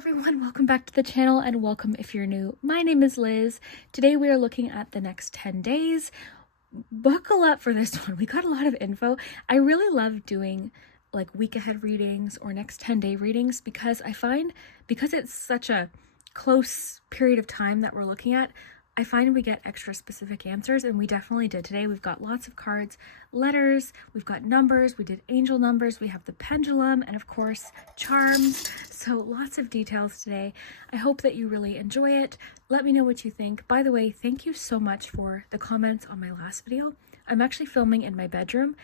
everyone, welcome back to the channel and welcome if you're new. My name is Liz. Today we are looking at the next 10 days. Buckle up for this one. We got a lot of info. I really love doing like week ahead readings or next 10-day readings because I find, because it's such a close period of time that we're looking at, I find we get extra specific answers, and we definitely did today. We've got lots of cards, letters, we've got numbers, we did angel numbers, we have the pendulum, and of course, charms. So lots of details today. I hope that you really enjoy it. Let me know what you think. By the way, thank you so much for the comments on my last video. I'm actually filming in my bedroom,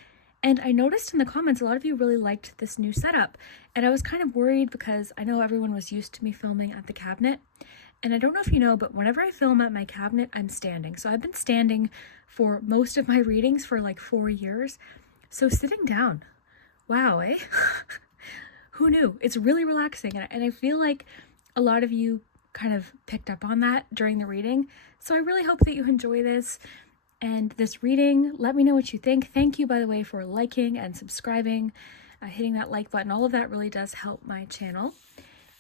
and I noticed in the comments a lot of you really liked this new setup, and I was kind of worried because I know everyone was used to me filming at the cabinet. And I don't know if you know, but whenever I film at my cabinet, I'm standing. So I've been standing for most of my readings for like 4 years. So sitting down, wow, eh? Who knew? It's really relaxing. And I feel like a lot of you kind of picked up on that during the reading. So I really hope that you enjoy this and this reading. Let me know what you think. Thank you, by the way, for liking and subscribing, hitting that like button. All of that really does help my channel.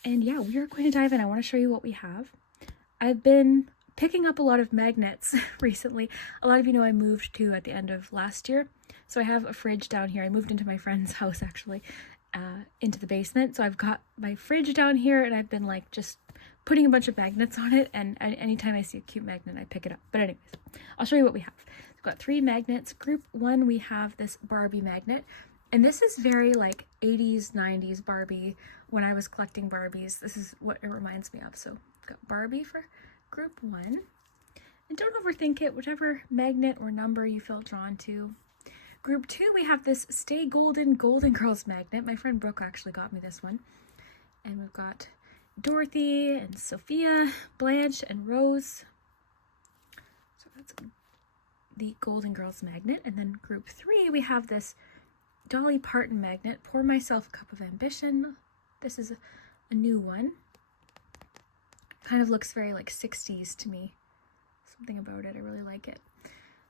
And yeah, we are going to dive in. I want to show you what we have. I've been picking up a lot of magnets recently. A lot of you know I moved to at the end of last year. So I have a fridge down here. I moved into my friend's house actually, into the basement. So I've got my fridge down here and I've been like just putting a bunch of magnets on it. And anytime I see a cute magnet, I pick it up. But anyways, I'll show you what we have. We've got 3 magnets. Group 1, we have this Barbie magnet. And this is very like 80s, 90s Barbie. When I was collecting Barbies, this is what it reminds me of. So we've got Barbie for group 1. And don't overthink it, whichever magnet or number you feel drawn to. Group 2, we have this Stay Golden Golden Girls magnet. My friend Brooke actually got me this one. And we've got Dorothy and Sophia, Blanche and Rose. So that's the Golden Girls magnet. And then group 3, we have this Dolly Parton magnet, Pour Myself a Cup of Ambition. This is a new one. Kind of looks very like 60s to me. Something about it, I really like it.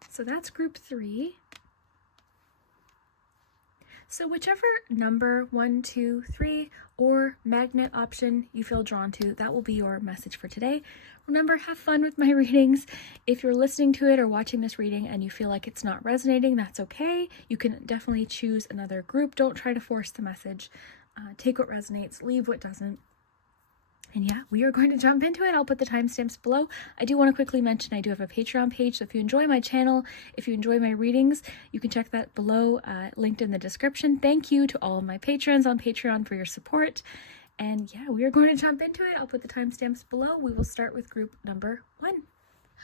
So that's group 3. So whichever number, 1, 2, 3, or magnet option you feel drawn to, that will be your message for today. Remember, have fun with my readings. If you're listening to it or watching this reading and you feel like it's not resonating, that's okay. You can definitely choose another group. Don't try to force the message. Take what resonates, leave what doesn't. And yeah, we are going to jump into it. I'll put the timestamps below. I do want to quickly mention I do have a Patreon page, so if you enjoy my channel, if you enjoy my readings, you can check that below, linked in the description. Thank you to all of my patrons on Patreon for your support. And yeah, we are going to jump into it. I'll put the timestamps below. We will start with group number 1.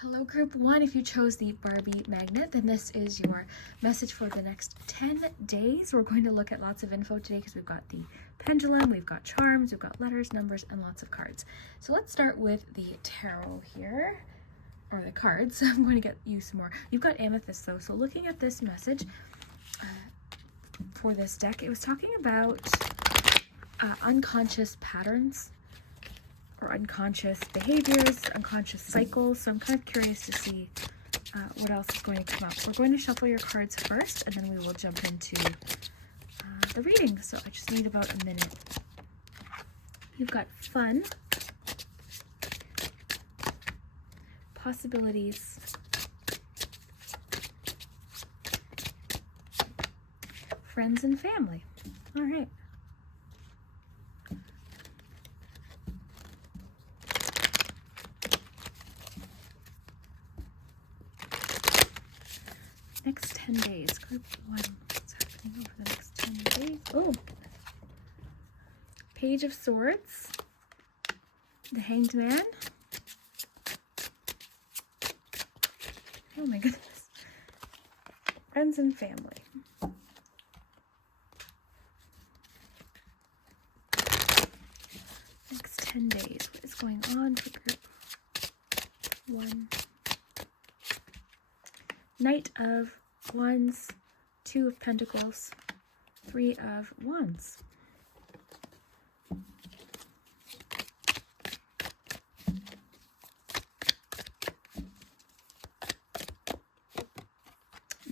Hello, group 1. If you chose the Barbie magnet, then this is your message for the next 10 days. We're going to look at lots of info today because we've got the pendulum, we've got charms, we've got letters, numbers, and lots of cards. So let's start with the tarot here, or the cards. I'm going to get you some more. You've got amethyst though. So looking at this message for this deck, it was talking about unconscious patterns, or unconscious behaviors, unconscious cycles. So I'm kind of curious to see what else is going to come up. We're going to shuffle your cards first, and then we will jump into the reading. So I just need about a minute. You've got fun, possibilities, friends and family. All right. Next 10 days, group 1. What's happening over the next 10 days? Oh, Page of Swords, the Hanged Man. Oh my goodness. Friends and family. Next 10 days, what is going on for group 1? Knight of Wands, 2 of Pentacles, 3 of Wands.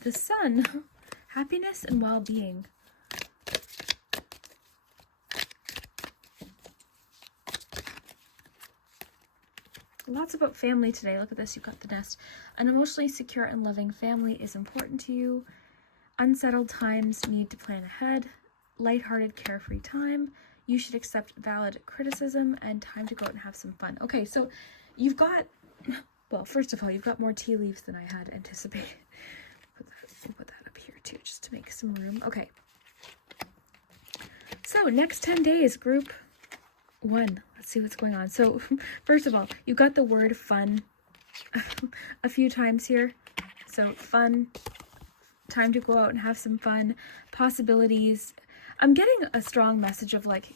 The Sun, happiness and well-being. Lots about family today. Look at this. You've got the nest. An emotionally secure and loving family is important to you. Unsettled times need to plan ahead. Lighthearted, carefree time. You should accept valid criticism and time to go out and have some fun. Okay, so you've got, well, first of all, you've got more tea leaves than I had anticipated. Put that up here too, just to make some room. Okay. So next 10 days, group 1. Let's see what's going on. So first of all, you've got the word fun a few times here. So fun, time to go out and have some fun, possibilities. I'm getting a strong message of like,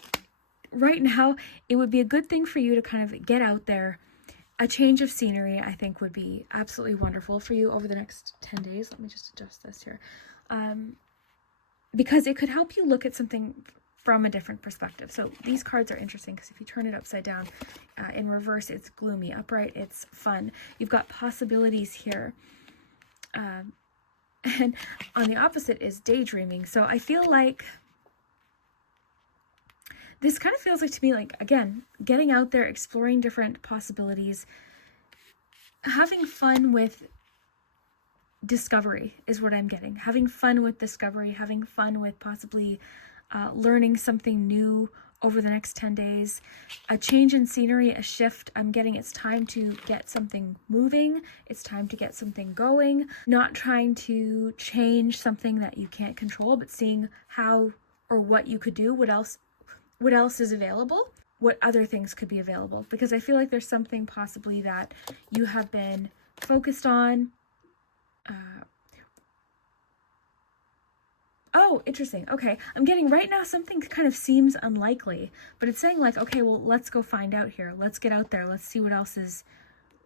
right now, it would be a good thing for you to kind of get out there. A change of scenery, I think, would be absolutely wonderful for you over the next 10 days. Let me just adjust this here. Because it could help you look at something from a different perspective. So these cards are interesting because if you turn it upside down, in reverse, it's gloomy. Upright, it's fun. You've got possibilities here. And on the opposite is daydreaming. So I feel like this kind of feels like to me like, again, getting out there, exploring different possibilities, having fun with discovery is what I'm getting. Having fun with discovery, having fun with possibly learning something new over the next 10 days. A change in scenery, a shift. I'm getting it's time to get something moving. It's time to get something going. Not trying to change something that you can't control, but seeing how or what you could do, what else is available, what other things could be available. Because I feel like there's something possibly that you have been focused on. Oh, interesting. Okay. I'm getting right now something kind of seems unlikely, but it's saying like, okay, well, let's go find out here. Let's get out there. Let's see what else is,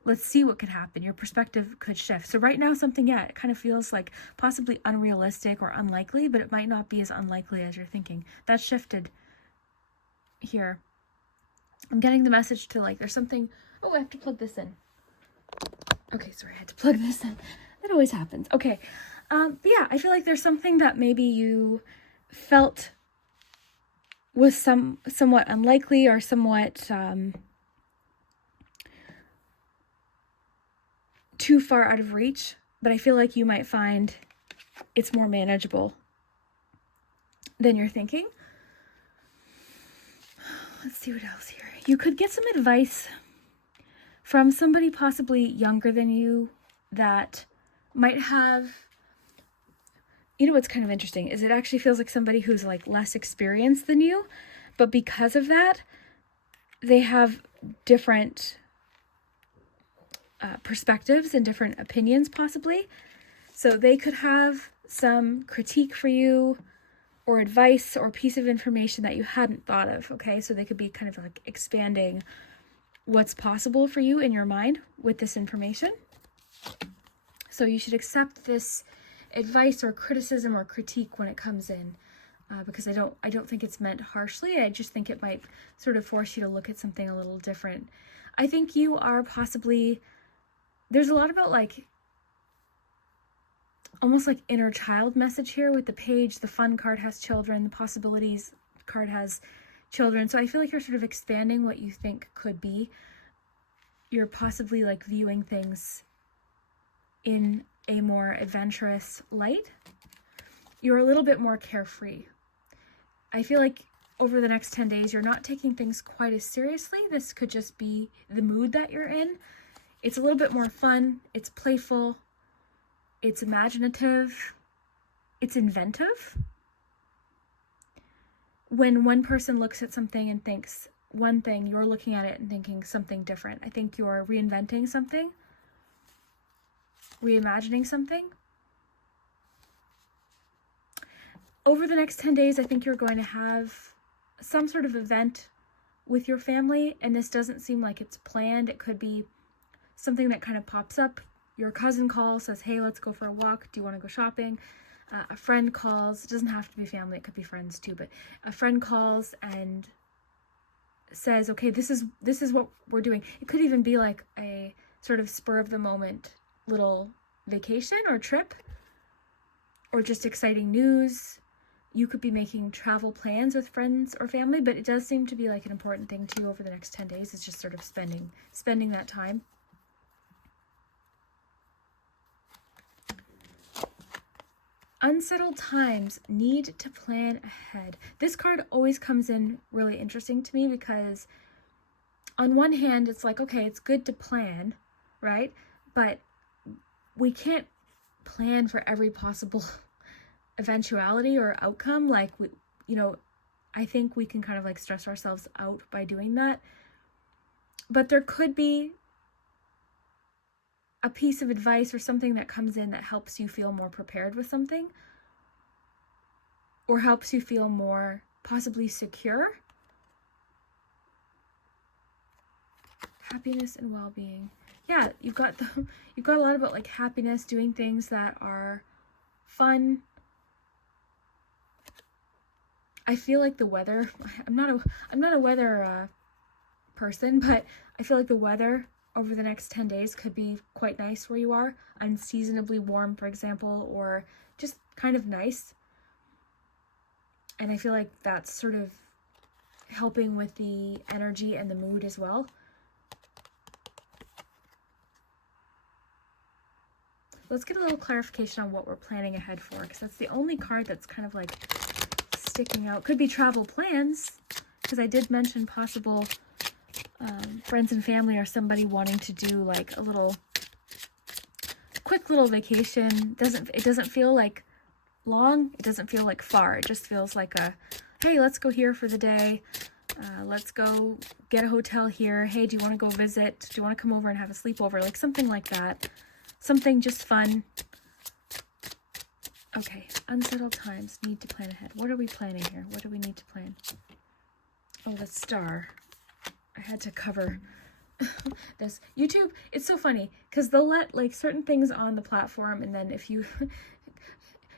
let's see what could happen. Your perspective could shift. So right now something, yeah, it kind of feels like possibly unrealistic or unlikely, but it might not be as unlikely as you're thinking. That shifted here. I'm getting the message to like, there's something, oh, I have to plug this in. Okay, sorry, I had to plug this in. That always happens. Okay. Yeah, I feel like there's something that maybe you felt was somewhat unlikely or somewhat too far out of reach, but I feel like you might find it's more manageable than you're thinking. Let's see what else here. You could get some advice from somebody possibly younger than you that might have, you know what's kind of interesting is it actually feels like somebody who's like less experienced than you, but because of that, they have different perspectives and different opinions possibly. So they could have some critique for you or advice or piece of information that you hadn't thought of, okay? So they could be kind of like expanding what's possible for you in your mind with this information. So you should accept this advice or criticism or critique when it comes in, because I don't think it's meant harshly. I just think it might sort of force you to look at something a little different. I think you are possibly, there's a lot about like almost like inner child message here with the page. The fun card has children, the possibilities card has children. So I feel like you're sort of expanding what you think could be. You're possibly like viewing things in a more adventurous light. You're a little bit more carefree. I feel like over the next 10 days, you're not taking things quite as seriously. This could just be the mood that you're in. It's a little bit more fun. It's playful. It's imaginative. It's inventive. When one person looks at something and thinks one thing, you're looking at it and thinking something different. I think you're reinventing something. Reimagining something. Over the next 10 days, I think you're going to have some sort of event with your family, and this doesn't seem like it's planned. It could be something that kind of pops up. Your cousin calls, says, hey, let's go for a walk. Do you want to go shopping? A friend calls. It doesn't have to be family. It could be friends too, but a friend calls and says, okay, this is what we're doing. It could even be like a sort of spur of the moment little vacation or trip, or just exciting news. you could be making travel plans with friends or family, but it does seem to be like an important thing too over the next 10 days. It's just sort of spending that time. Unsettled times, need to plan ahead. This card always comes in really interesting to me because on one hand, it's like, okay, it's good to plan, right? But we can't plan for every possible eventuality or outcome. Like, I think we can kind of like stress ourselves out by doing that. But there could be a piece of advice or something that comes in that helps you feel more prepared with something, or helps you feel more possibly secure. Happiness and well-being. Yeah, you've got a lot about like happiness, doing things that are fun. I feel like the weather, I'm not a weather person, but I feel like the weather over the next 10 days could be quite nice where you are. Unseasonably warm, for example, or just kind of nice. And I feel like that's sort of helping with the energy and the mood as well. Let's get a little clarification on what we're planning ahead for, because that's the only card that's kind of like sticking out. Could be travel plans, because I did mention possible friends and family or somebody wanting to do like a quick little vacation. It doesn't feel like long. It doesn't feel like far. It just feels like hey, let's go here for the day. Let's go get a hotel here. Hey, do you want to go visit? Do you want to come over and have a sleepover? Like something like that. Something just fun. Okay, unsettled times, need to plan ahead. What are we planning here? What do we need to plan? Oh, the star. I had to cover this. YouTube, it's so funny because they'll let like certain things on the platform, and then if you,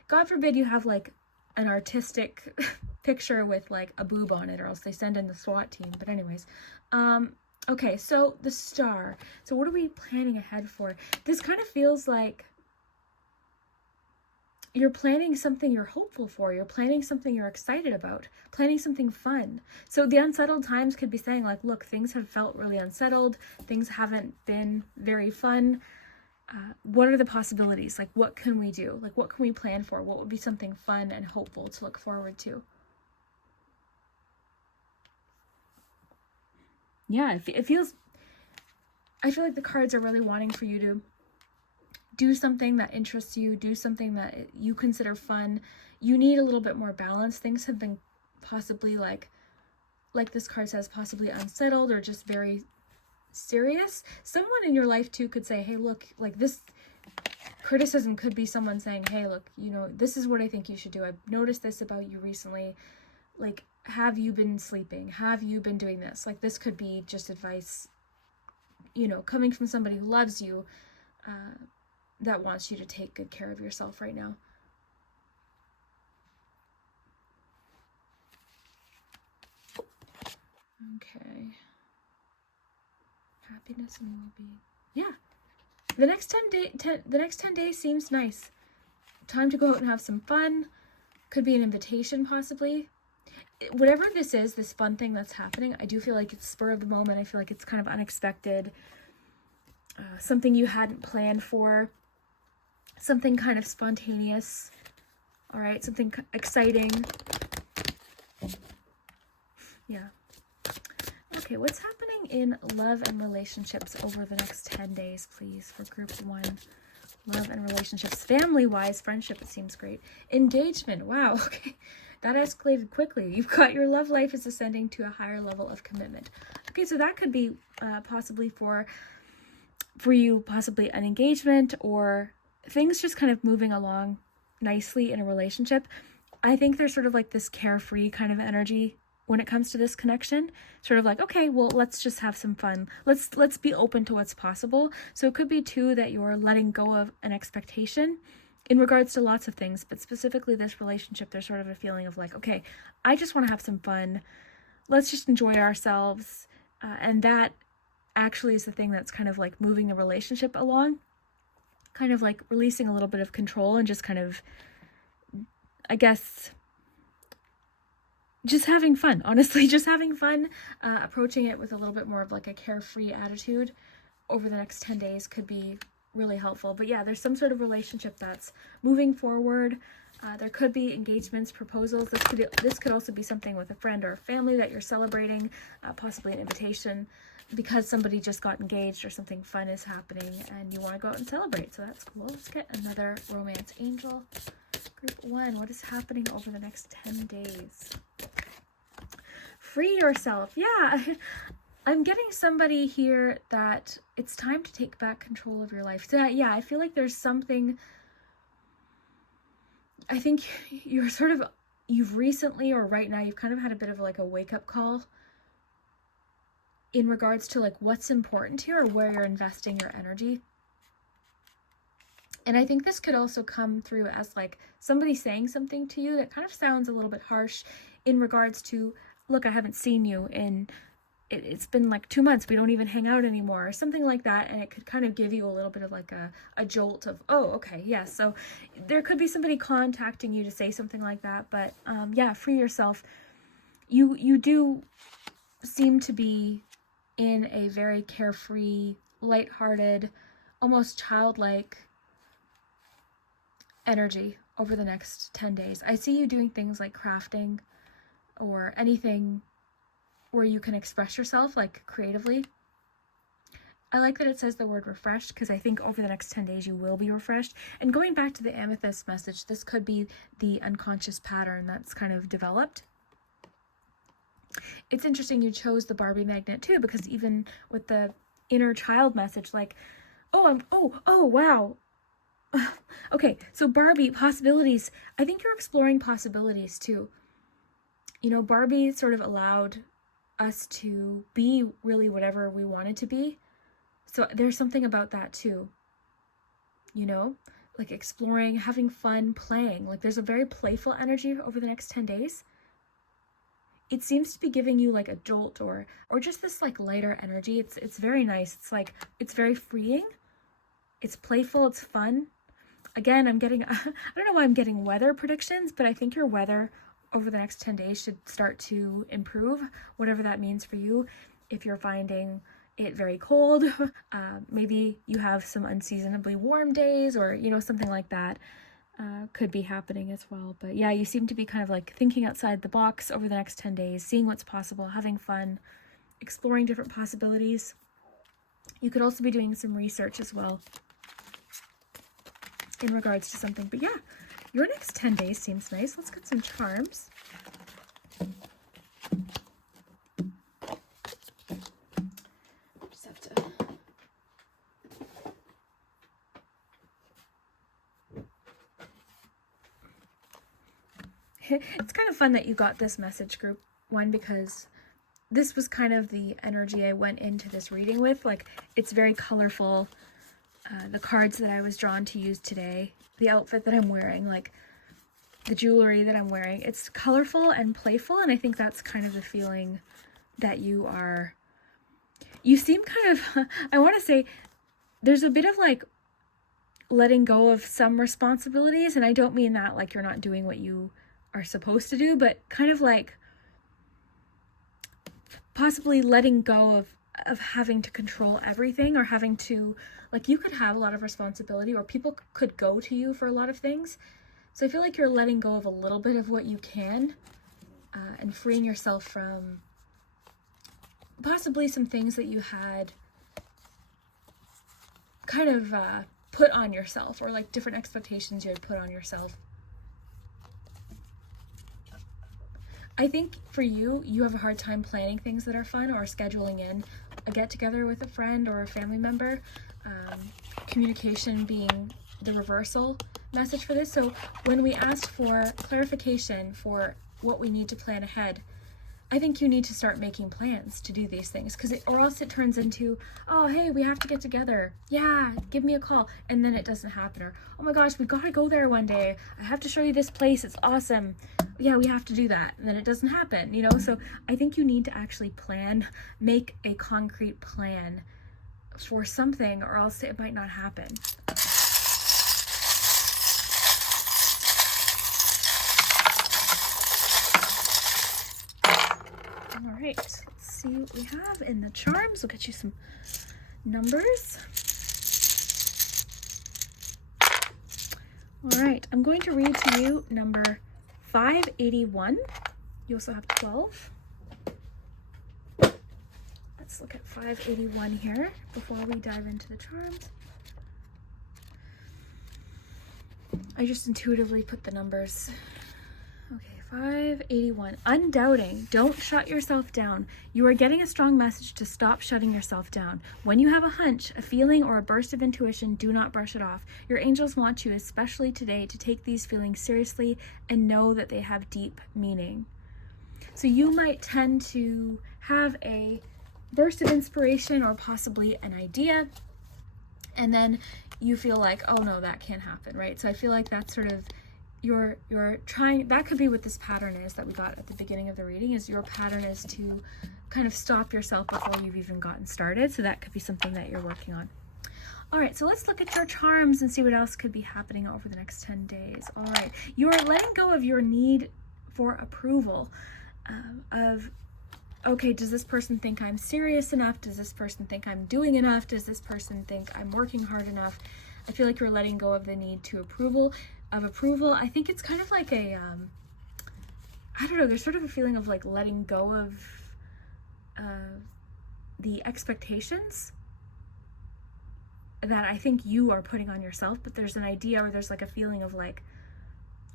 God forbid you have like an artistic picture with like a boob on it, or else they send in the SWAT team. But anyways, okay, so the star. So what are we planning ahead for? This kind of feels like you're planning something you're hopeful for. You're planning something you're excited about. Planning something fun. So the unsettled times could be saying like, look, things have felt really unsettled. Things haven't been very fun. What are the possibilities? Like, what can we do? Like, what can we plan for? What would be something fun and hopeful to look forward to? Yeah, it feels, I feel like the cards are really wanting for you to do something that interests you, do something that you consider fun. You need a little bit more balance. Things have been possibly like this card says, possibly unsettled or just very serious. Someone in your life too could say, hey, look, like this criticism could be someone saying, hey, look, this is what I think you should do. I've noticed this about you recently. Like, have you been sleeping? Have you been doing this? Like, this could be just advice, coming from somebody who loves you, that wants you to take good care of yourself right now. Okay. Happiness and well-being. Yeah. The next 10 days seems nice. Time to go out and have some fun. Could be an invitation possibly. Whatever this is, this fun thing that's happening, I do feel like it's spur of the moment. I feel like it's kind of unexpected. Something you hadn't planned for. Something kind of spontaneous. All right, something exciting. Yeah. Okay, what's happening in love and relationships over the next 10 days, please, for group 1? Love and relationships. Family-wise, friendship, it seems great. Engagement, wow, okay. That escalated quickly. You've got your love life is ascending to a higher level of commitment. Okay, so that could be possibly for you, possibly an engagement or things just kind of moving along nicely in a relationship. I think there's sort of like this carefree kind of energy when it comes to this connection, sort of like, okay, well, let's just have some fun. Let's be open to what's possible. So it could be too that you're letting go of an expectation in regards to lots of things, but specifically this relationship, there's sort of a feeling of like, okay, I just want to have some fun. Let's just enjoy ourselves. And that actually is the thing that's kind of like moving the relationship along, kind of like releasing a little bit of control and just kind of, I guess, just having fun, honestly, just having fun, approaching it with a little bit more of like a carefree attitude over the next 10 days could be really helpful. But yeah, there's some sort of relationship that's moving forward. There could be engagements, proposals. This could also be something with a friend or a family that you're celebrating, possibly an invitation because somebody just got engaged or something fun is happening and you want to go out and celebrate. So that's cool. Let's get another romance angel. Group 1, what is happening over the next 10 days? Free yourself. Yeah, I'm getting somebody here that it's time to take back control of your life. So yeah, I feel like there's something, I think you've recently or right now, you've kind of had a bit of like a wake-up call in regards to like what's important to you or where you're investing your energy. And I think this could also come through as like somebody saying something to you that kind of sounds a little bit harsh in regards to, look, I haven't seen you in, it's been like 2 months, we don't even hang out anymore, or something like that. And it could kind of give you a little bit of like a jolt of, oh, okay, yeah. So there could be somebody contacting you to say something like that. But yeah, free yourself. You do seem to be in a very carefree, lighthearted, almost childlike energy over the next 10 days. I see you doing things like crafting or anything where you can express yourself like creatively. I like that it says the word refreshed because I think over the next 10 days you will be refreshed. And going back to the amethyst message, this could be the unconscious pattern that's kind of developed. It's interesting you chose the Barbie magnet too, because even with the inner child message, like, oh, wow. Okay, so Barbie, possibilities. I think you're exploring possibilities too. You know, Barbie sort of allowed us to be really whatever we wanted to be. So there's something about that too. You know, like exploring, having fun, playing. Like there's a very playful energy over the next 10 days. It seems to be giving you like a jolt or just this like lighter energy. It's very nice. It's like, it's very freeing. It's playful, it's fun. Again, I'm getting, I don't know why I'm getting weather predictions, but I think your weather over the next 10 days should start to improve, whatever that means for you. If you're finding it very cold, maybe you have some unseasonably warm days or, you know, something like that could be happening as well. But yeah, you seem to be kind of like thinking outside the box over the next 10 days, seeing what's possible, having fun, exploring different possibilities. You could also be doing some research as well in regards to something. But yeah, your next 10 days seems nice. Let's get some charms. Just have to... It's kind of fun that you got this message, group 1, because this was kind of the energy I went into this reading with. Like, it's very colorful. The cards that I was drawn to use today, the outfit that I'm wearing, like the jewelry that I'm wearing, it's colorful and playful. And I think that's kind of the feeling that you seem kind of, I want to say there's a bit of like letting go of some responsibilities. And I don't mean that like you're not doing what you are supposed to do, but kind of like possibly letting go of having to control everything or having to, like, you could have a lot of responsibility or people could go to you for a lot of things. So I feel like you're letting go of a little bit of what you can and freeing yourself from possibly some things that you had kind of put on yourself or like different expectations you had put on yourself. I think for you, you have a hard time planning things that are fun or scheduling in a get-together with a friend or a family member. Communication being the reversal message for this. So when we asked for clarification for what we need to plan ahead, I think you need to start making plans to do these things, or else it turns into, oh, hey, we have to get together. Yeah, give me a call. And then it doesn't happen. Or, oh my gosh, we got to go there one day. I have to show you this place. It's awesome. Yeah, we have to do that. And then it doesn't happen, you know? So I think you need to actually plan, make a concrete plan for something, or else it might not happen. All right, let's see what we have in the charms. We'll get you some numbers. All right, I'm going to read to you number 581. You also have 12. Let's look at 581 here before we dive into the charms. I just intuitively put the numbers. Okay, 581. Undoubting. Don't shut yourself down. You are getting a strong message to stop shutting yourself down. When you have a hunch, a feeling, or a burst of intuition, do not brush it off. Your angels want you, especially today, to take these feelings seriously and know that they have deep meaning. So you might tend to have a burst of inspiration or possibly an idea, and then you feel like, oh no, that can't happen, right? So I feel like that's sort of you're trying, that could be what this pattern is that we got at the beginning of the reading, is your pattern is to kind of stop yourself before you've even gotten started. So that could be something that you're working on. All right, so let's look at your charms and see what else could be happening over the next 10 days. All right, you are letting go of your need for approval, okay, does this person think I'm serious enough? Does this person think I'm doing enough? Does this person think I'm working hard enough? I feel like you're letting go of the need to approval. I think it's kind of like a, I don't know, there's sort of a feeling of like letting go of the expectations that I think you are putting on yourself, but there's an idea, or there's like a feeling of like,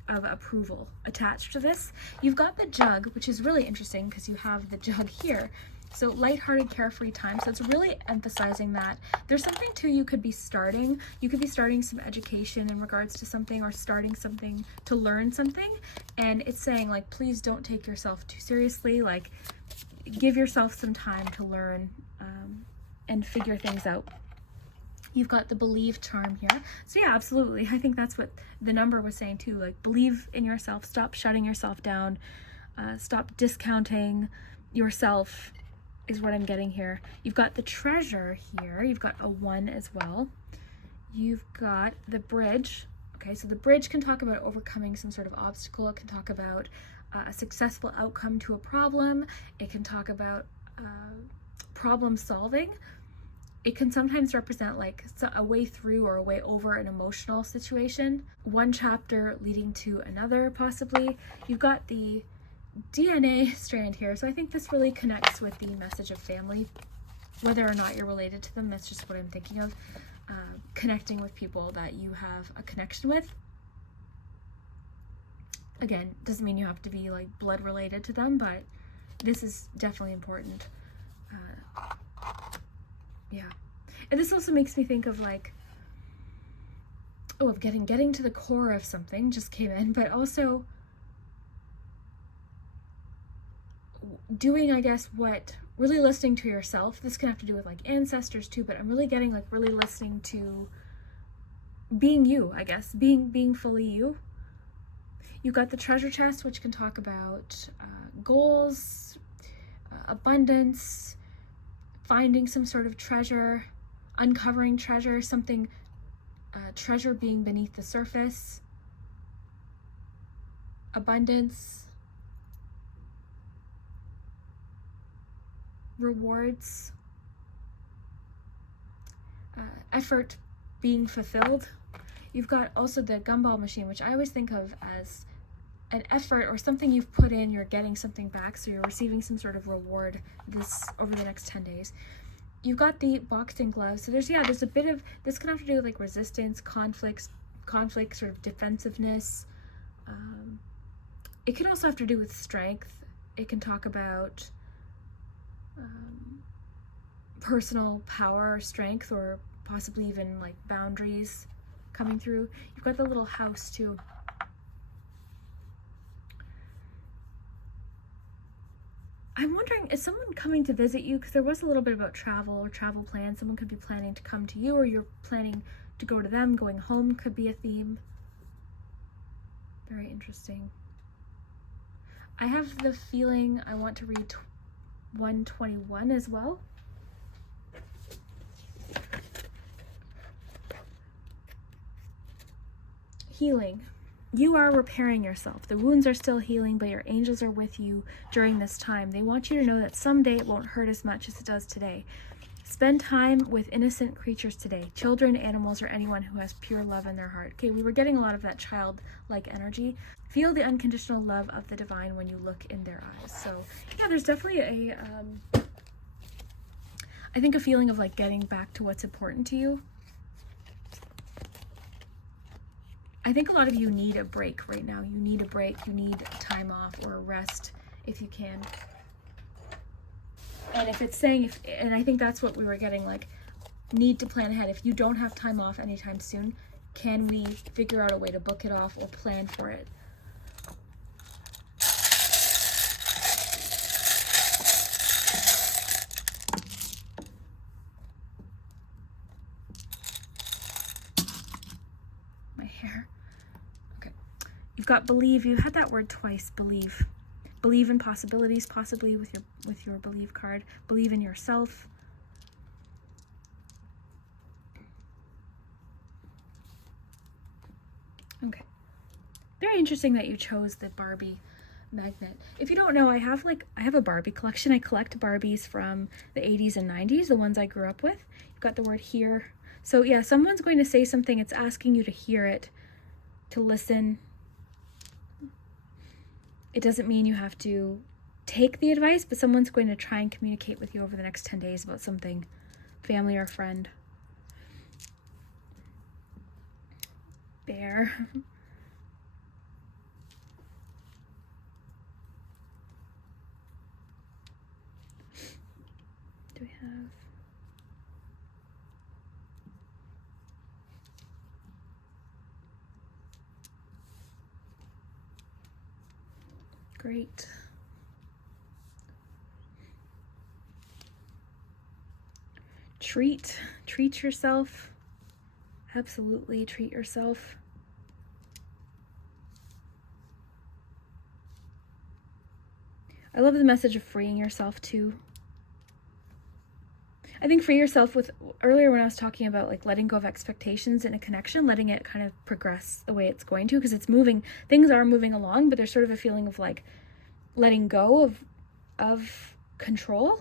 of approval attached to this. You've got the jug, which is really interesting because you have the jug here. So lighthearted, carefree time. So it's really emphasizing that there's something too you could be starting. You could be starting some education in regards to something, or starting something to learn something. And it's saying like, please don't take yourself too seriously. Like, give yourself some time to learn and figure things out. You've got the believe charm here. So yeah, absolutely. I think that's what the number was saying too. Like, believe in yourself. Stop shutting yourself down. Stop discounting yourself is what I'm getting here. You've got the treasure here. You've got a 1 as well. You've got the bridge. Okay, so the bridge can talk about overcoming some sort of obstacle. It can talk about a successful outcome to a problem. It can talk about problem solving. It can sometimes represent like a way through or a way over an emotional situation. One chapter leading to another, possibly. You've got the DNA strand here. So I think this really connects with the message of family, whether or not you're related to them. That's just what I'm thinking of. Connecting with people that you have a connection with. Again, doesn't mean you have to be like blood related to them, but this is definitely important. Yeah. And this also makes me think of like, of getting to the core of something just came in, but also doing, I guess, what really listening to yourself. This can have to do with like ancestors too, but I'm really getting like really listening to being you, I guess, being fully you. You've got the treasure chest, which can talk about goals, abundance, finding some sort of treasure, uncovering treasure, something, treasure being beneath the surface, abundance, rewards, effort being fulfilled. You've got also the gumball machine, which I always think of as an effort or something you've put in, you're getting something back, so you're receiving some sort of reward this over the next 10 days. You've got the boxing gloves. So there's a bit of, this can have to do with like resistance, conflict, sort of defensiveness. It can also have to do with strength. It can talk about personal power or strength, or possibly even like boundaries coming through. You've got the little house too. I'm wondering, is someone coming to visit you? Because there was a little bit about travel or travel plans. Someone could be planning to come to you, or you're planning to go to them. Going home could be a theme. Very interesting. I have the feeling I want to read 121 as well. Healing. You are repairing yourself. The wounds are still healing, but your angels are with you during this time. They want you to know that someday it won't hurt as much as it does today. Spend time with innocent creatures today. Children, animals, or anyone who has pure love in their heart. Okay, we were getting a lot of that childlike energy. Feel the unconditional love of the divine when you look in their eyes. So yeah, there's definitely I think a feeling of like getting back to what's important to you. I think a lot of you need a break right now. You need a break, you need time off or a rest if you can. And if it's saying, and I think that's what we were getting, like, need to plan ahead. If you don't have time off anytime soon, can we figure out a way to book it off or plan for it? My hair. Okay. You've got believe. You had that word twice, believe. Believe in possibilities, possibly with your believe card. Believe in yourself. Okay. Very interesting that you chose the Barbie magnet. If you don't know, I have a Barbie collection. I collect Barbies from the 80s and 90s, the ones I grew up with. You've got the word hear. So yeah, someone's going to say something. It's asking you to hear it, to listen. It doesn't mean you have to take the advice, but someone's going to try and communicate with you over the next 10 days about something, family or friend. Bear. Do we have... Great. Treat yourself. Absolutely treat yourself. I love the message of freeing yourself too. I think free yourself with, earlier when I was talking about like letting go of expectations in a connection, letting it kind of progress the way it's going to, because it's moving, things are moving along, but there's sort of a feeling of like letting go of control.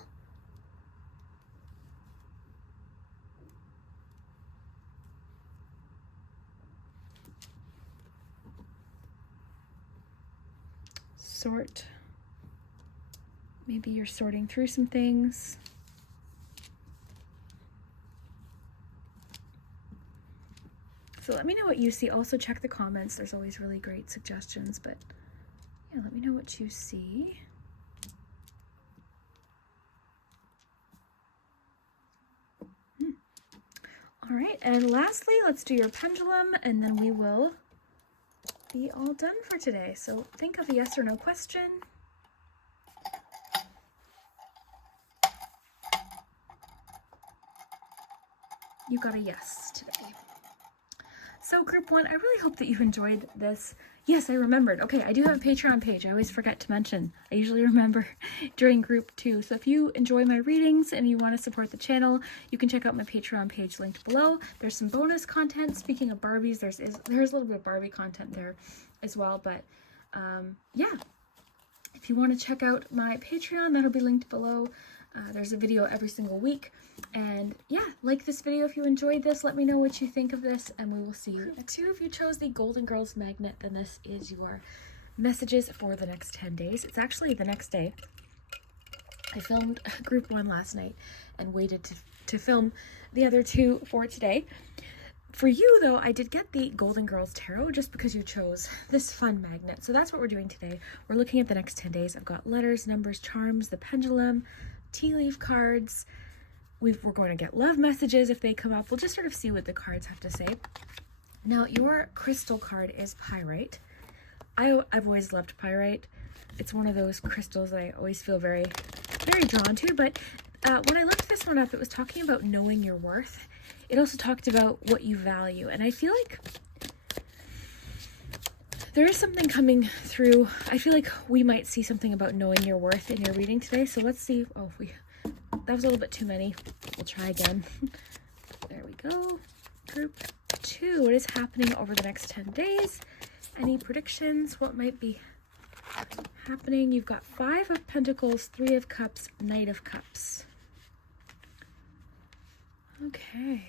Sort. Maybe you're sorting through some things. So let me know what you see. Also check the comments. There's always really great suggestions, but yeah, let me know what you see. All right, and lastly, let's do your pendulum, and then we will be all done for today. So think of a yes or no question. You got a yes today. So group one, I really hope that you enjoyed this. Yes, I remembered. Okay, I do have a Patreon page. I always forget to mention. I usually remember during group two. So if you enjoy my readings and you want to support the channel, you can check out my Patreon page linked below. There's some bonus content. Speaking of Barbies, there's a little bit of Barbie content there as well. But yeah, if you want to check out my Patreon, that'll be linked below. There's a video every single week. And yeah, like this video if you enjoyed this. Let me know what you think of this, and we will see you. Two, if you chose the Golden Girls magnet, then this is your messages for the next 10 days. It's actually the next day. I filmed group one last night and waited to film the other two for today. For you, though, I did get the Golden Girls Tarot just because you chose this fun magnet. So that's what we're doing today. We're looking at the next 10 days. I've got letters, numbers, charms, the pendulum, tea leaf cards. We're going to get love messages if they come up. We'll just sort of see what the cards have to say. Now, your crystal card is pyrite. I've always loved pyrite. It's one of those crystals that I always feel very, very drawn to. But when I looked this one up, it was talking about knowing your worth. It also talked about what you value. And I feel like there is something coming through. I feel like we might see something about knowing your worth in your reading today. So let's see. Oh, that was a little bit too many. We'll try again. There we go. Group two. What is happening over the next 10 days Any predictions? What might be happening? You've got 5 of Pentacles, 3 of Cups, Knight of Cups. Okay,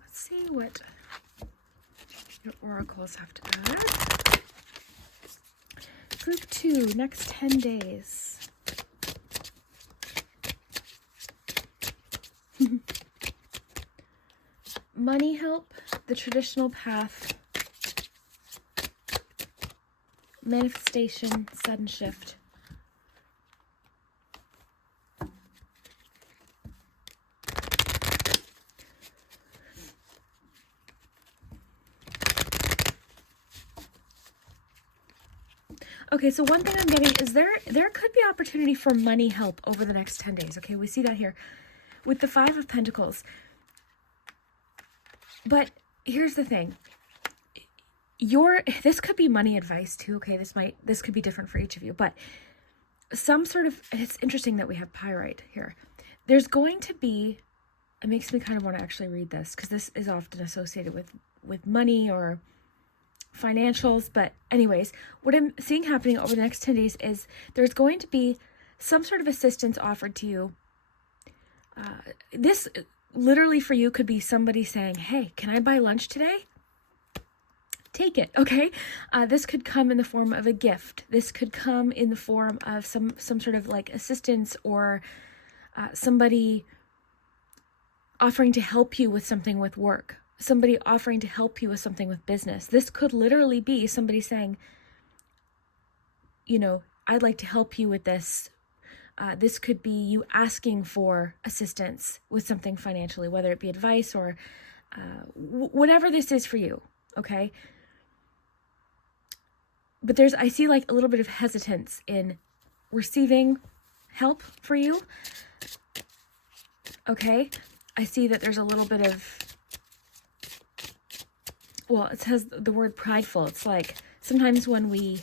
let's see what your oracles have to add. Group 2, next 10 days. Money help, the traditional path, manifestation, sudden shift. Okay, so one thing I'm getting is there could be opportunity for money help over the next 10 days. Okay, we see that here with the 5 of Pentacles. But here's the thing. This could be money advice too. Okay, this could be different for each of you, but some sort of, it's interesting that we have pyrite here. There's going to be, it makes me kind of want to actually read this because this is often associated with money or financials. But anyways, what I'm seeing happening over the next 10 days is there's going to be some sort of assistance offered to you. This literally for you could be somebody saying, hey, can I buy lunch today? Take it, okay? This could come in the form of a gift. This could come in the form of some sort of like assistance or somebody offering to help you with something with work. Somebody offering to help you with something with business. This could literally be somebody saying, you know, I'd like to help you with this. This could be you asking for assistance with something financially, whether it be advice or whatever this is for you, okay? But I see like a little bit of hesitance in receiving help for you, okay? I see that there's a little bit of, well, it says the word prideful. It's like sometimes we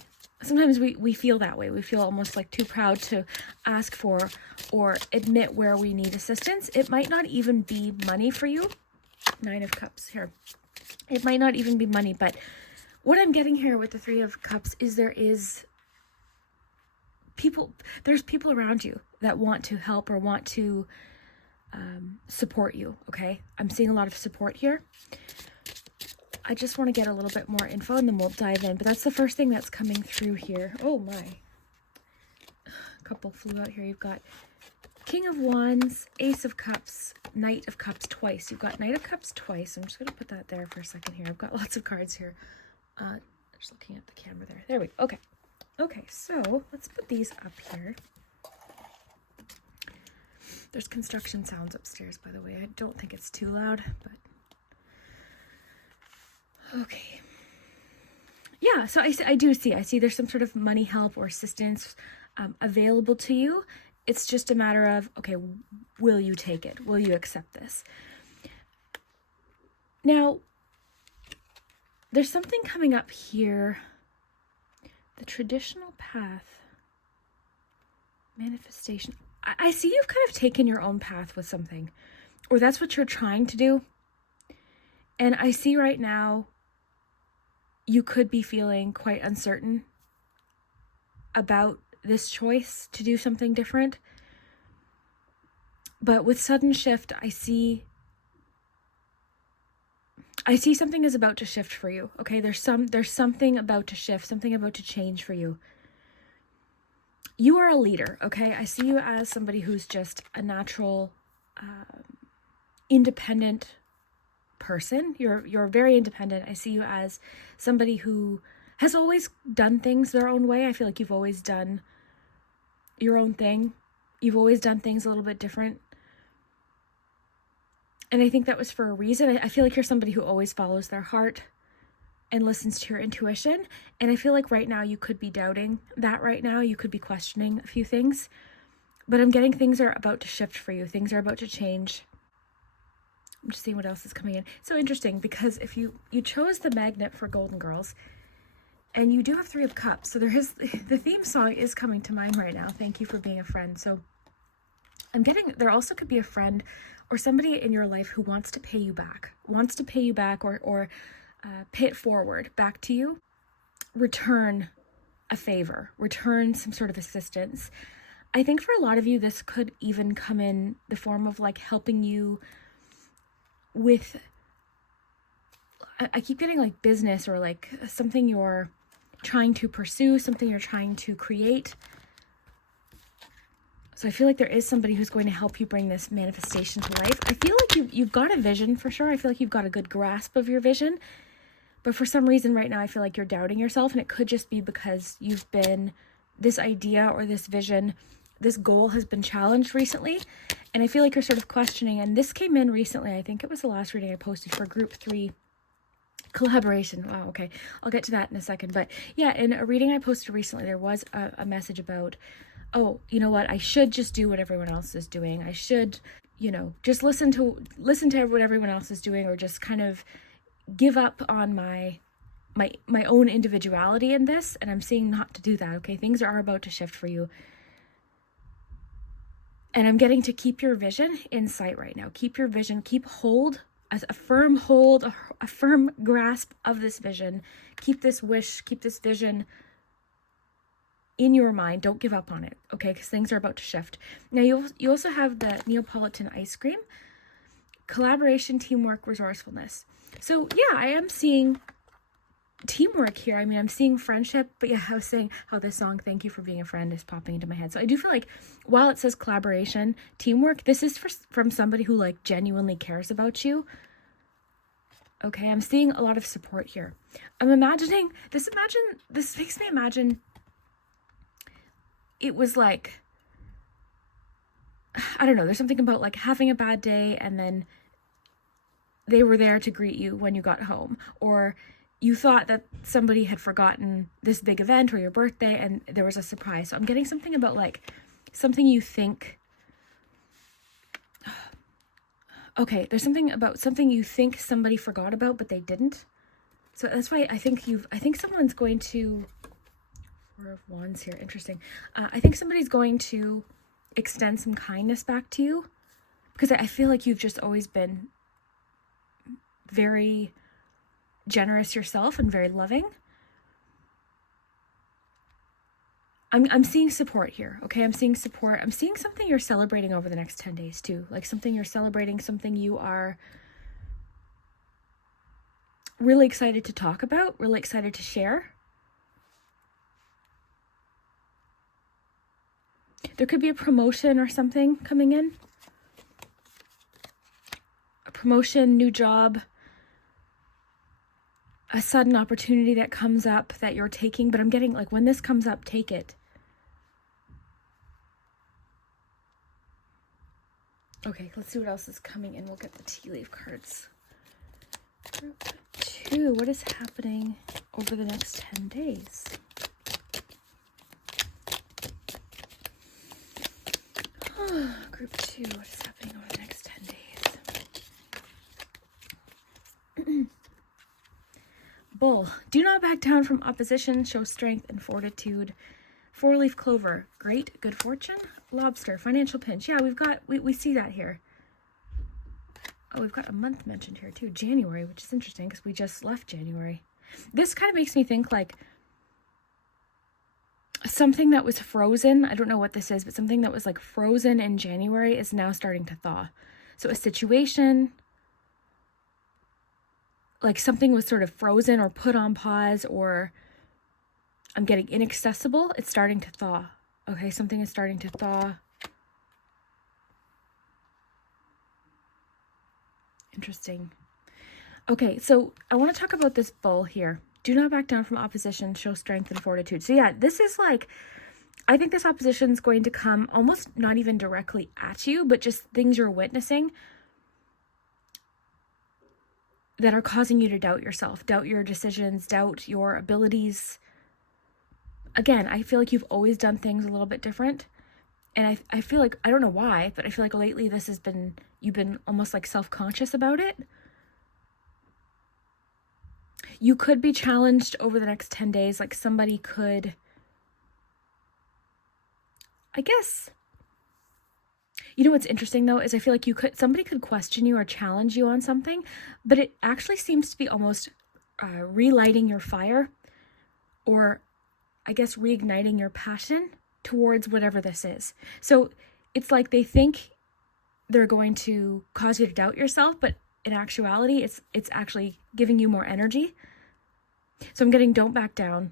feel that way. We feel almost like too proud to ask for or admit where we need assistance. It might not even be money for you. 9 of Cups here. It might not even be money, but what I'm getting here with the 3 of Cups is there's people around you that want to help or want to support you, okay? I'm seeing a lot of support here. I just want to get a little bit more info and then we'll dive in. But that's the first thing that's coming through here. Oh my. A couple flew out here. You've got King of Wands, Ace of Cups, Knight of Cups twice. You've got Knight of Cups twice. I'm just going to put that there for a second here. I've got lots of cards here. Just looking at the camera there. There we go. Okay. Okay, so let's put these up here. There's construction sounds upstairs, by the way. I don't think it's too loud, but okay. Yeah, so I do see there's some sort of money help or assistance available to you. It's just a matter of, okay, will you take it? Will you accept this? Now, there's something coming up here. The traditional path. Manifestation. I see you've kind of taken your own path with something, or that's what you're trying to do. And I see right now you could be feeling quite uncertain about this choice to do something different. But with sudden shift, I see something is about to shift for you. Okay, there's something about to shift, something about to change for you. You are a leader, okay? I see you as somebody who's just a natural, independent person. You're very independent. I see you as somebody who has always done things their own way. I feel like you've always done your own thing. You've always done things a little bit different. And I think that was for a reason. I feel like you're somebody who always follows their heart and listens to your intuition. And I feel like right now you could be doubting that right now. You could be questioning a few things. But I'm getting things are about to shift for you. Things are about to change. I'm just seeing what else is coming in. So interesting, because if you chose the magnet for Golden Girls, and you do have 3 of Cups, so the theme song is coming to mind right now. Thank you for being a friend. So I'm getting, there also could be a friend or somebody in your life who wants to pay you back or pay it forward back to you. return a favor, return some sort of assistance. I think for a lot of you, this could even come in the form of like helping you with, I keep getting like business or like something you're trying to pursue, something you're trying to create. So I feel like there is somebody who's going to help you bring this manifestation to life. I feel like you've got a vision for sure. I feel like you've got a good grasp of your vision. But for some reason right now, I feel like you're doubting yourself. And it could just be because you've been, this idea or this vision, this goal has been challenged recently. And I feel like you're sort of questioning. And this came in recently. I think it was the last reading I posted for group 3. Collaboration. Wow, okay. I'll get to that in a second. But yeah, in a reading I posted recently, there was a message about, oh, you know what? I should just do what everyone else is doing. I should, just listen to what everyone else is doing, or just kind of give up on my own individuality in this. And I'm seeing not to do that. Okay. Things are about to shift for you. And I'm getting to keep your vision in sight right now. Keep your vision, keep hold, a firm hold, a firm grasp of this vision. Keep this wish, keep this vision in your mind. Don't give up on it, okay? Because things are about to shift. Now, you also have the Neapolitan ice cream. Collaboration, teamwork, resourcefulness. So, yeah, I am seeing teamwork here. I mean, I'm seeing friendship, but yeah, I was saying how this song, Thank You for Being a Friend, is popping into my head. So I do feel like while it says collaboration, teamwork, this is from somebody who like genuinely cares about you. Okay, I'm seeing a lot of support here. I'm imagining this makes me imagine it was like, I don't know, there's something about like having a bad day and then they were there to greet you when you got home, or you thought that somebody had forgotten this big event or your birthday and there was a surprise. So I'm getting something about like something you think, okay, there's something about something you think somebody forgot about, but they didn't. So that's why I think someone's going to, 4 of Wands here, interesting. I think somebody's going to extend some kindness back to you, because I feel like you've just always been very generous yourself and very loving. I'm seeing support here, okay? I'm seeing support. I'm seeing something you're celebrating over the next 10 days too. Like something you're celebrating, something you are really excited to talk about, really excited to share. There could be a promotion or something coming in. A promotion, new job, a sudden opportunity that comes up that you're taking, but I'm getting like when this comes up, take it. Okay, let's see what else is coming in. We'll get the tea leaf cards. Group 2, what is happening over the next 10 days? Group 2, what is happening over the next 10 days? Bull, do not back down from opposition, show strength and fortitude. 4-leaf clover, great good fortune. Lobster, financial pinch. Yeah, we see that here. Oh, we've got a month mentioned here too, January, which is interesting because we just left January. This kind of makes me think like something that was frozen. I don't know what this is, but something that was like frozen in January is now starting to thaw. So a situation, like something was sort of frozen or put on pause, or I'm getting inaccessible. It's starting to thaw. Okay, something is starting to thaw. Interesting. Okay, so I want to talk about this bull here. Do not back down from opposition, show strength and fortitude. So yeah, this is like, I think this opposition is going to come almost not even directly at you, but just things you're witnessing that are causing you to doubt yourself, doubt your decisions, doubt your abilities. Again, I feel like you've always done things a little bit different. And I feel like, I don't know why, but I feel like lately this has been, you've been almost like self-conscious about it. You could be challenged over the next 10 days. Like somebody could, I guess, you know what's interesting though, is I feel like somebody could question you or challenge you on something, but it actually seems to be almost relighting your fire. or I guess reigniting your passion towards whatever this is. So it's like they think they're going to cause you to doubt yourself, but in actuality, it's actually giving you more energy. So I'm getting don't back down.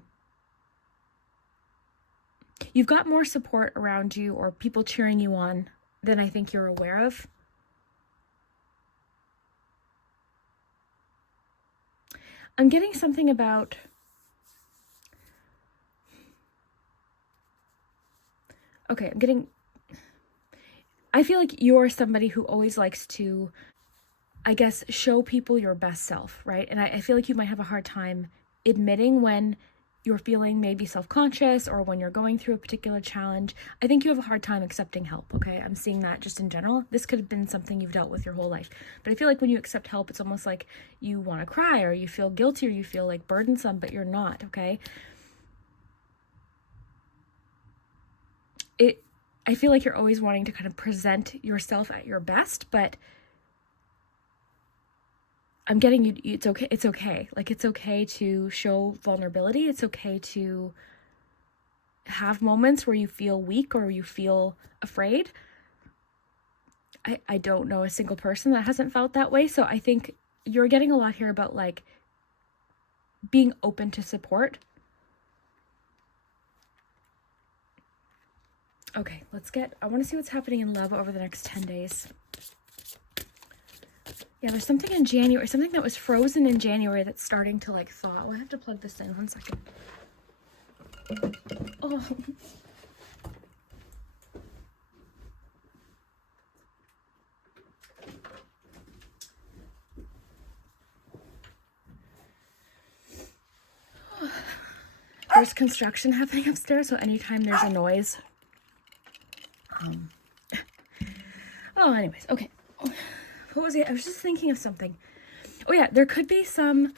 You've got more support around you or people cheering you on than I think you're aware of. I'm getting something about I feel like you're somebody who always likes to, I guess, show people your best self, right? And I feel like you might have a hard time admitting when you're feeling maybe self-conscious or when you're going through a particular challenge. I think you have a hard time accepting help, okay? I'm seeing that just in general. This could have been something you've dealt with your whole life. But I feel like when you accept help, it's almost like you want to cry or you feel guilty or you feel like burdensome, but you're not, okay? I feel like you're always wanting to kind of present yourself at your best, but I'm getting you, it's okay. It's okay. Like, it's okay to show vulnerability. It's okay to have moments where you feel weak or you feel afraid. I don't know a single person that hasn't felt that way. So I think you're getting a lot here about like being open to support. Okay, I want to see what's happening in love over the next 10 days. Yeah, there's something in January, something that was frozen in January that's starting to like thaw. Oh, I have to plug this in. 1 second. Oh. There's construction happening upstairs, so anytime there's a noise. Anyways, okay. What was it? I was just thinking of something. Oh yeah, there could be some,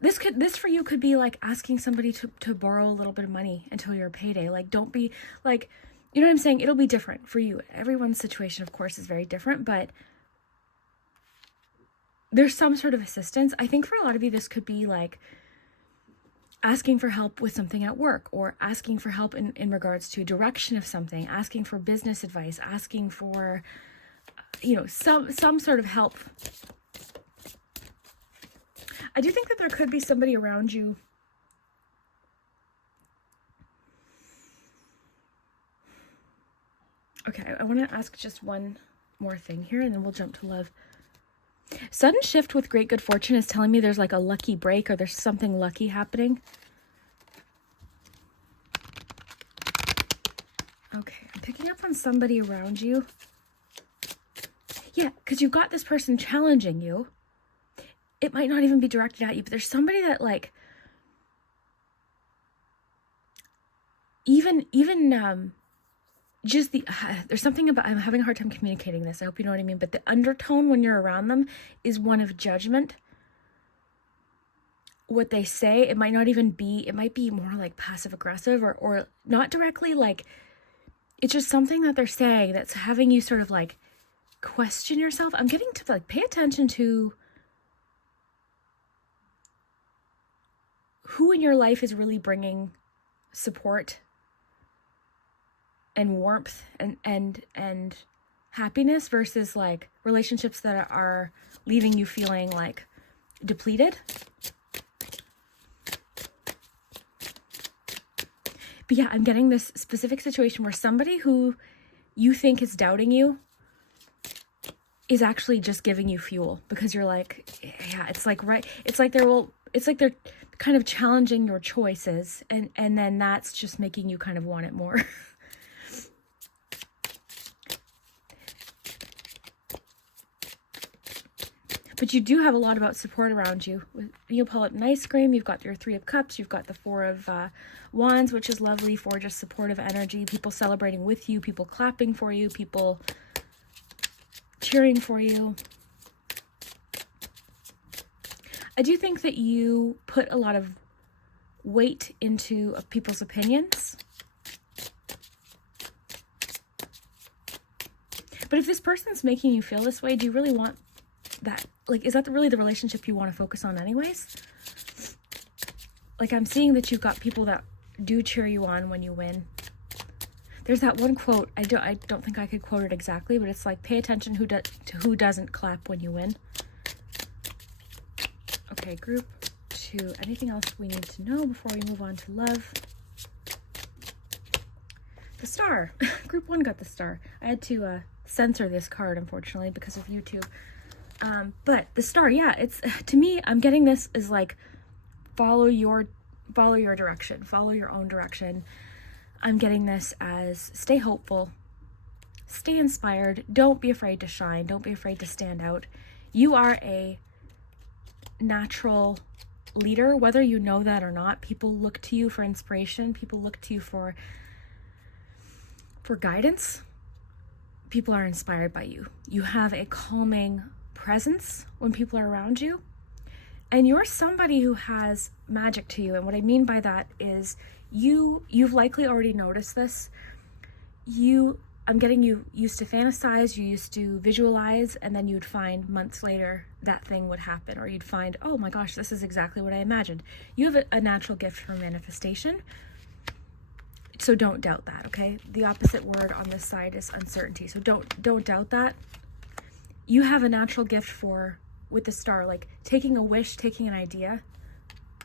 this for you could be like asking somebody to borrow a little bit of money until your payday. Like, don't be like, you know what I'm saying? It'll be different for you. Everyone's situation, of course, is very different, but there's some sort of assistance. I think for a lot of you, this could be like asking for help with something at work, or asking for help in regards to direction of something, asking for business advice, asking for, you know, some sort of help. I do think that there could be somebody around you Okay, I want to ask just one more thing here and then we'll jump to love. Sudden shift with great good fortune is telling me there's like a lucky break or there's something lucky happening. Okay, I'm picking up on somebody around you. Yeah, because you've got this person challenging you. It might not even be directed at you, but there's somebody that like, just there's something about, I'm having a hard time communicating this. I hope you know what I mean. But the undertone when you're around them is one of judgment. What they say, it might not even be, it might be more like passive aggressive or not directly like, it's just something that they're saying that's having you sort of like question yourself. I'm getting to like pay attention to who in your life is really bringing support and warmth and happiness versus like relationships that are leaving you feeling like depleted. But yeah, I'm getting this specific situation where somebody who you think is doubting you is actually just giving you fuel, because you're like, yeah, it's like, right. It's like they're kind of challenging your choices, and then that's just making you kind of want it more. But you do have a lot about support around you. You'll pull up an ice cream. You've got your 3 of Cups. You've got the 4 of Wands, which is lovely for just supportive energy. People celebrating with you. People clapping for you. People cheering for you. I do think that you put a lot of weight into people's opinions. But if this person's making you feel this way, do you really want that? Like, is that really the relationship you want to focus on anyways? Like, I'm seeing that you've got people that do cheer you on when you win. There's that one quote, I don't think I could quote it exactly, but it's like, pay attention to who doesn't clap when you win. Okay, group 2. Anything else we need to know before we move on to love? The star. Group 1 got the star. I had to censor this card, unfortunately, because of YouTube. But the star, yeah, it's, to me, I'm getting this as like, follow your direction, follow your own direction. I'm getting this as stay hopeful, stay inspired, don't be afraid to shine, don't be afraid to stand out. You are a natural leader, whether you know that or not. People look to you for inspiration, people look to you for guidance. People are inspired by you. You have a calming presence when people are around you. And you're somebody who has magic to you. And what I mean by that is you've likely already noticed this. I'm getting you used to fantasize, you used to visualize, and then you'd find months later that thing would happen, or you'd find, oh my gosh, this is exactly what I imagined. You have a natural gift for manifestation. So don't doubt that, okay? The opposite word on this side is uncertainty. So don't doubt that. You have a natural gift for, with the star, like taking a wish, taking an idea.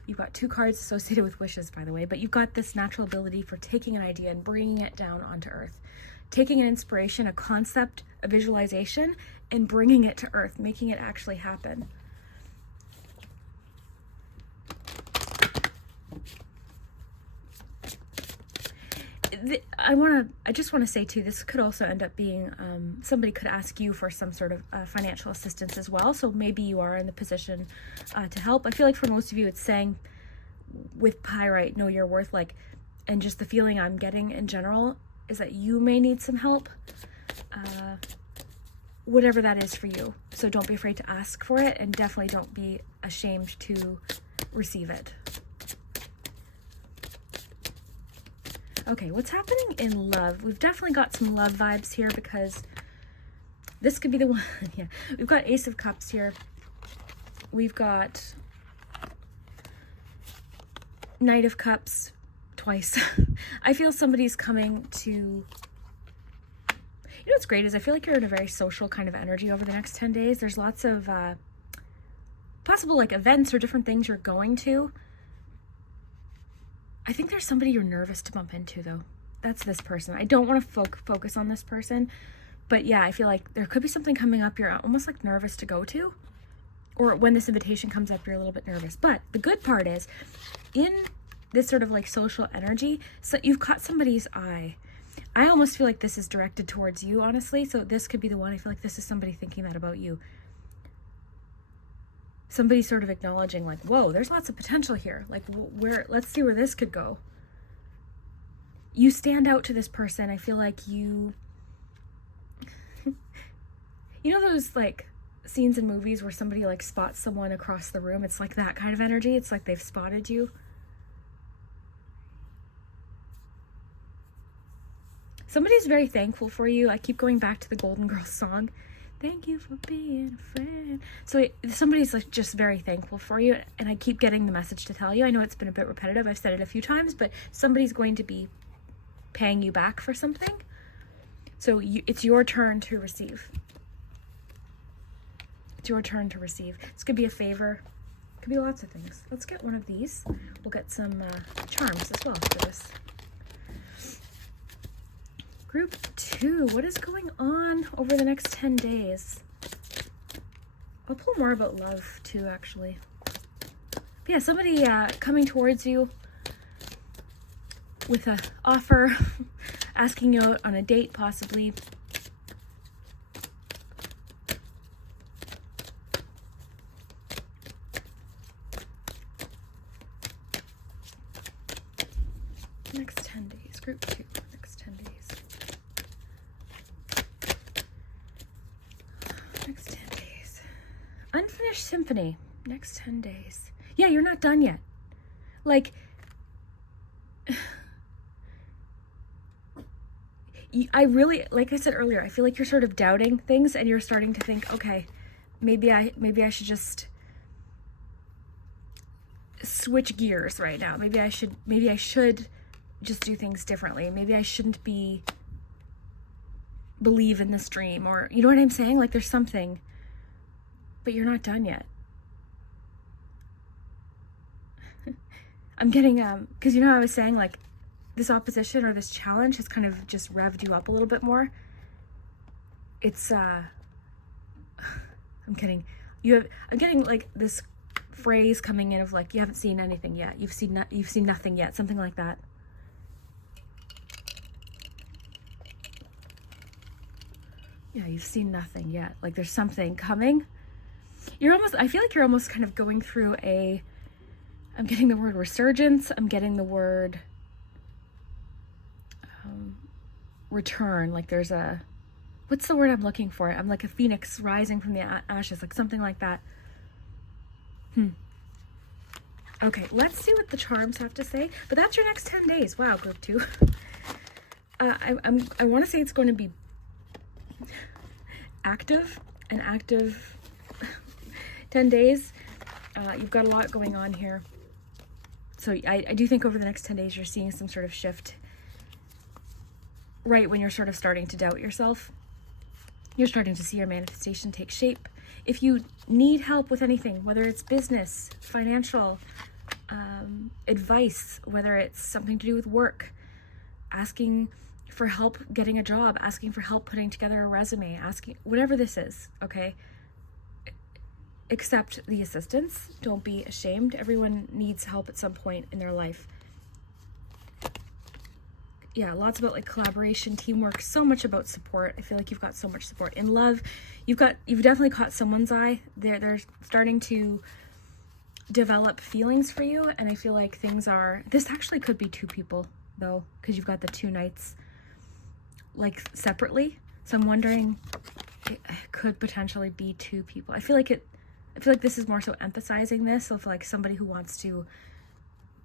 You've got 2 cards associated with wishes, by the way, but you've got this natural ability for taking an idea and bringing it down onto earth. Taking an inspiration, a concept, a visualization, and bringing it to earth, making it actually happen. I just want to say too, this could also end up being, somebody could ask you for some sort of financial assistance as well. So maybe you are in the position to help. I feel like for most of you, it's saying with pyrite, know your worth, like, and just the feeling I'm getting in general is that you may need some help, whatever that is for you. So don't be afraid to ask for it, and definitely don't be ashamed to receive it. Okay, what's happening in love? We've definitely got some love vibes here, because this could be the one. Yeah, we've got Ace of Cups here. We've got Knight of Cups twice. I feel somebody's coming to, you know what's great is I feel like you're in a very social kind of energy over the next 10 days. There's lots of possible like events or different things you're going to. I think there's somebody you're nervous to bump into, though. That's this person. I don't want to focus on this person, but yeah, I feel like there could be something coming up you're almost like nervous to go to, or when this invitation comes up, you're a little bit nervous. But the good part is, in this sort of like social energy, so you've caught somebody's eye. I almost feel like this is directed towards you, honestly. So this could be the one. I feel like this is somebody thinking that about you. Somebody sort of acknowledging like, whoa, there's lots of potential here. Like, let's see where this could go. You stand out to this person. I feel like you know those like scenes in movies where somebody like spots someone across the room? It's like that kind of energy. It's like they've spotted you. Somebody's very thankful for you. I keep going back to the Golden Girls song. Thank you for being a friend. So somebody's like just very thankful for you, and I keep getting the message to tell you. I know it's been a bit repetitive. I've said it a few times, but somebody's going to be paying you back for something. So it's your turn to receive. It's your turn to receive. This could be a favor. It could be lots of things. Let's get one of these. We'll get some charms as well for this. Group 2, what is going on over the next 10 days? I'll pull more about love too, actually. But yeah, somebody coming towards you with an offer, asking you out on a date, possibly. Next 10 days, group 2, next 10 days. Next 10 days. Unfinished symphony. Next 10 days. Yeah, you're not done yet. Like, I really, like I said earlier, I feel like you're sort of doubting things, and you're starting to think, okay, maybe I should just switch gears right now. Maybe I should just do things differently. Maybe I shouldn't believe in this dream, or you know what I'm saying? Like there's something, but you're not done yet. I'm getting, because you know, I was saying like this opposition or this challenge has kind of just revved you up a little bit more. It's, I'm getting like this phrase coming in of like, you haven't seen anything yet. You've seen nothing yet. Something like that. Yeah, you've seen nothing yet. Like there's something coming. I feel like you're almost kind of going through I'm getting the word resurgence. I'm getting the word return. Like there's what's the word I'm looking for? I'm like a phoenix rising from the ashes, like something like that. Okay, let's see what the charms have to say. But that's your next 10 days. Wow, group 2. I want to say it's going to be active 10 days. You've got a lot going on here. So I do think over the next 10 days you're seeing some sort of shift right when you're sort of starting to doubt yourself. You're starting to see your manifestation take shape. If you need help with anything, whether it's business, financial, advice, whether it's something to do with work, asking for help getting a job, asking for help putting together a resume, asking whatever this is, okay? Accept the assistance. Don't be ashamed. Everyone needs help at some point in their life. Yeah, lots about like collaboration, teamwork, so much about support. I feel like you've got so much support. In love, you've definitely caught someone's eye. They're starting to develop feelings for you, and I feel like this actually could be 2 people though, because you've got the 2 nights like separately. So I'm wondering, it could potentially be 2 people. I feel like this is more so emphasizing this of like somebody who wants to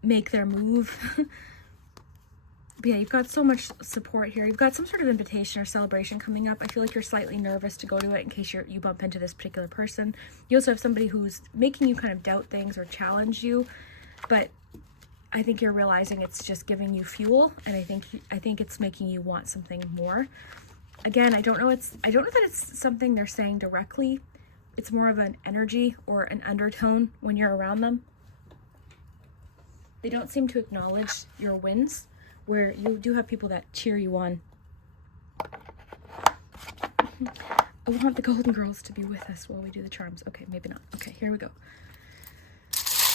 make their move. But yeah, you've got so much support here. You've got some sort of invitation or celebration coming up. I feel like you're slightly nervous to go to it in case you bump into this particular person. You also have somebody who's making you kind of doubt things or challenge you, but I think you're realizing it's just giving you fuel, and I think it's making you want something more. Again, I don't know that it's something they're saying directly. It's more of an energy or an undertone when you're around them. They don't seem to acknowledge your wins, where you do have people that cheer you on. I want the Golden Girls to be with us while we do the charms. Okay, maybe not. Okay, here we go.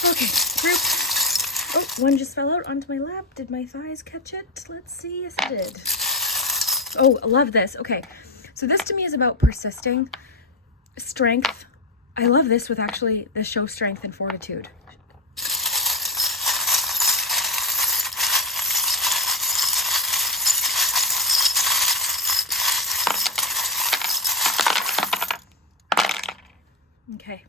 Okay, group. Oh, one just fell out onto my lap. Did my thighs catch it? Let's see. Yes, it did. Oh, I love this. Okay, so this to me is about persisting. Strength. I love this with actually the show strength and fortitude. Okay.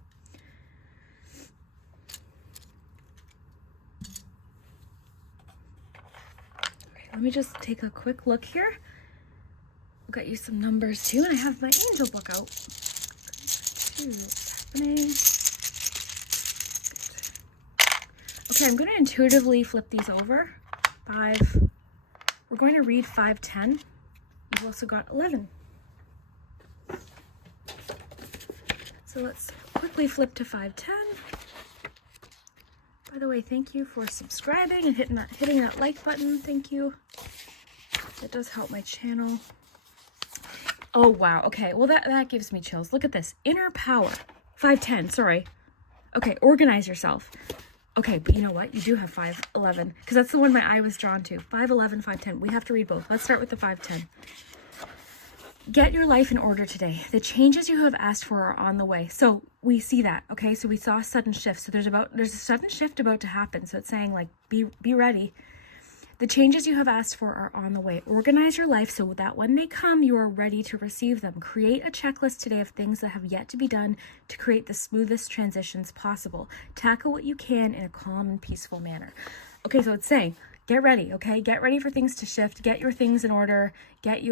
Let me just take a quick look here. I've got you some numbers too, and I have my angel book out. What's happening? Okay, I'm going to intuitively flip these over. 5. We're going to read 5, 10. We've also got 11. So let's quickly flip to 5, 10. By the way, thank you for subscribing and hitting that like button. Thank you. That does help my channel. Oh, wow. Okay, well, that gives me chills. Look at this. Inner power. 5, 10, sorry. Okay, organize yourself. Okay, but you know what? You do have 5, 11, because that's the one my eye was drawn to. 5, 11, 5, 10. We have to read both. Let's start with the 5, 10. Get your life in order today. The changes you have asked for are on the way. So we see that, okay? So we saw a sudden shift. So there's a sudden shift about to happen. So it's saying like, be ready. The changes you have asked for are on the way. Organize your life so that when they come, you are ready to receive them. Create a checklist today of things that have yet to be done to create the smoothest transitions possible. Tackle what you can in a calm and peaceful manner. Okay, so it's saying, get ready, okay? Get ready for things to shift. Get your things in order. Get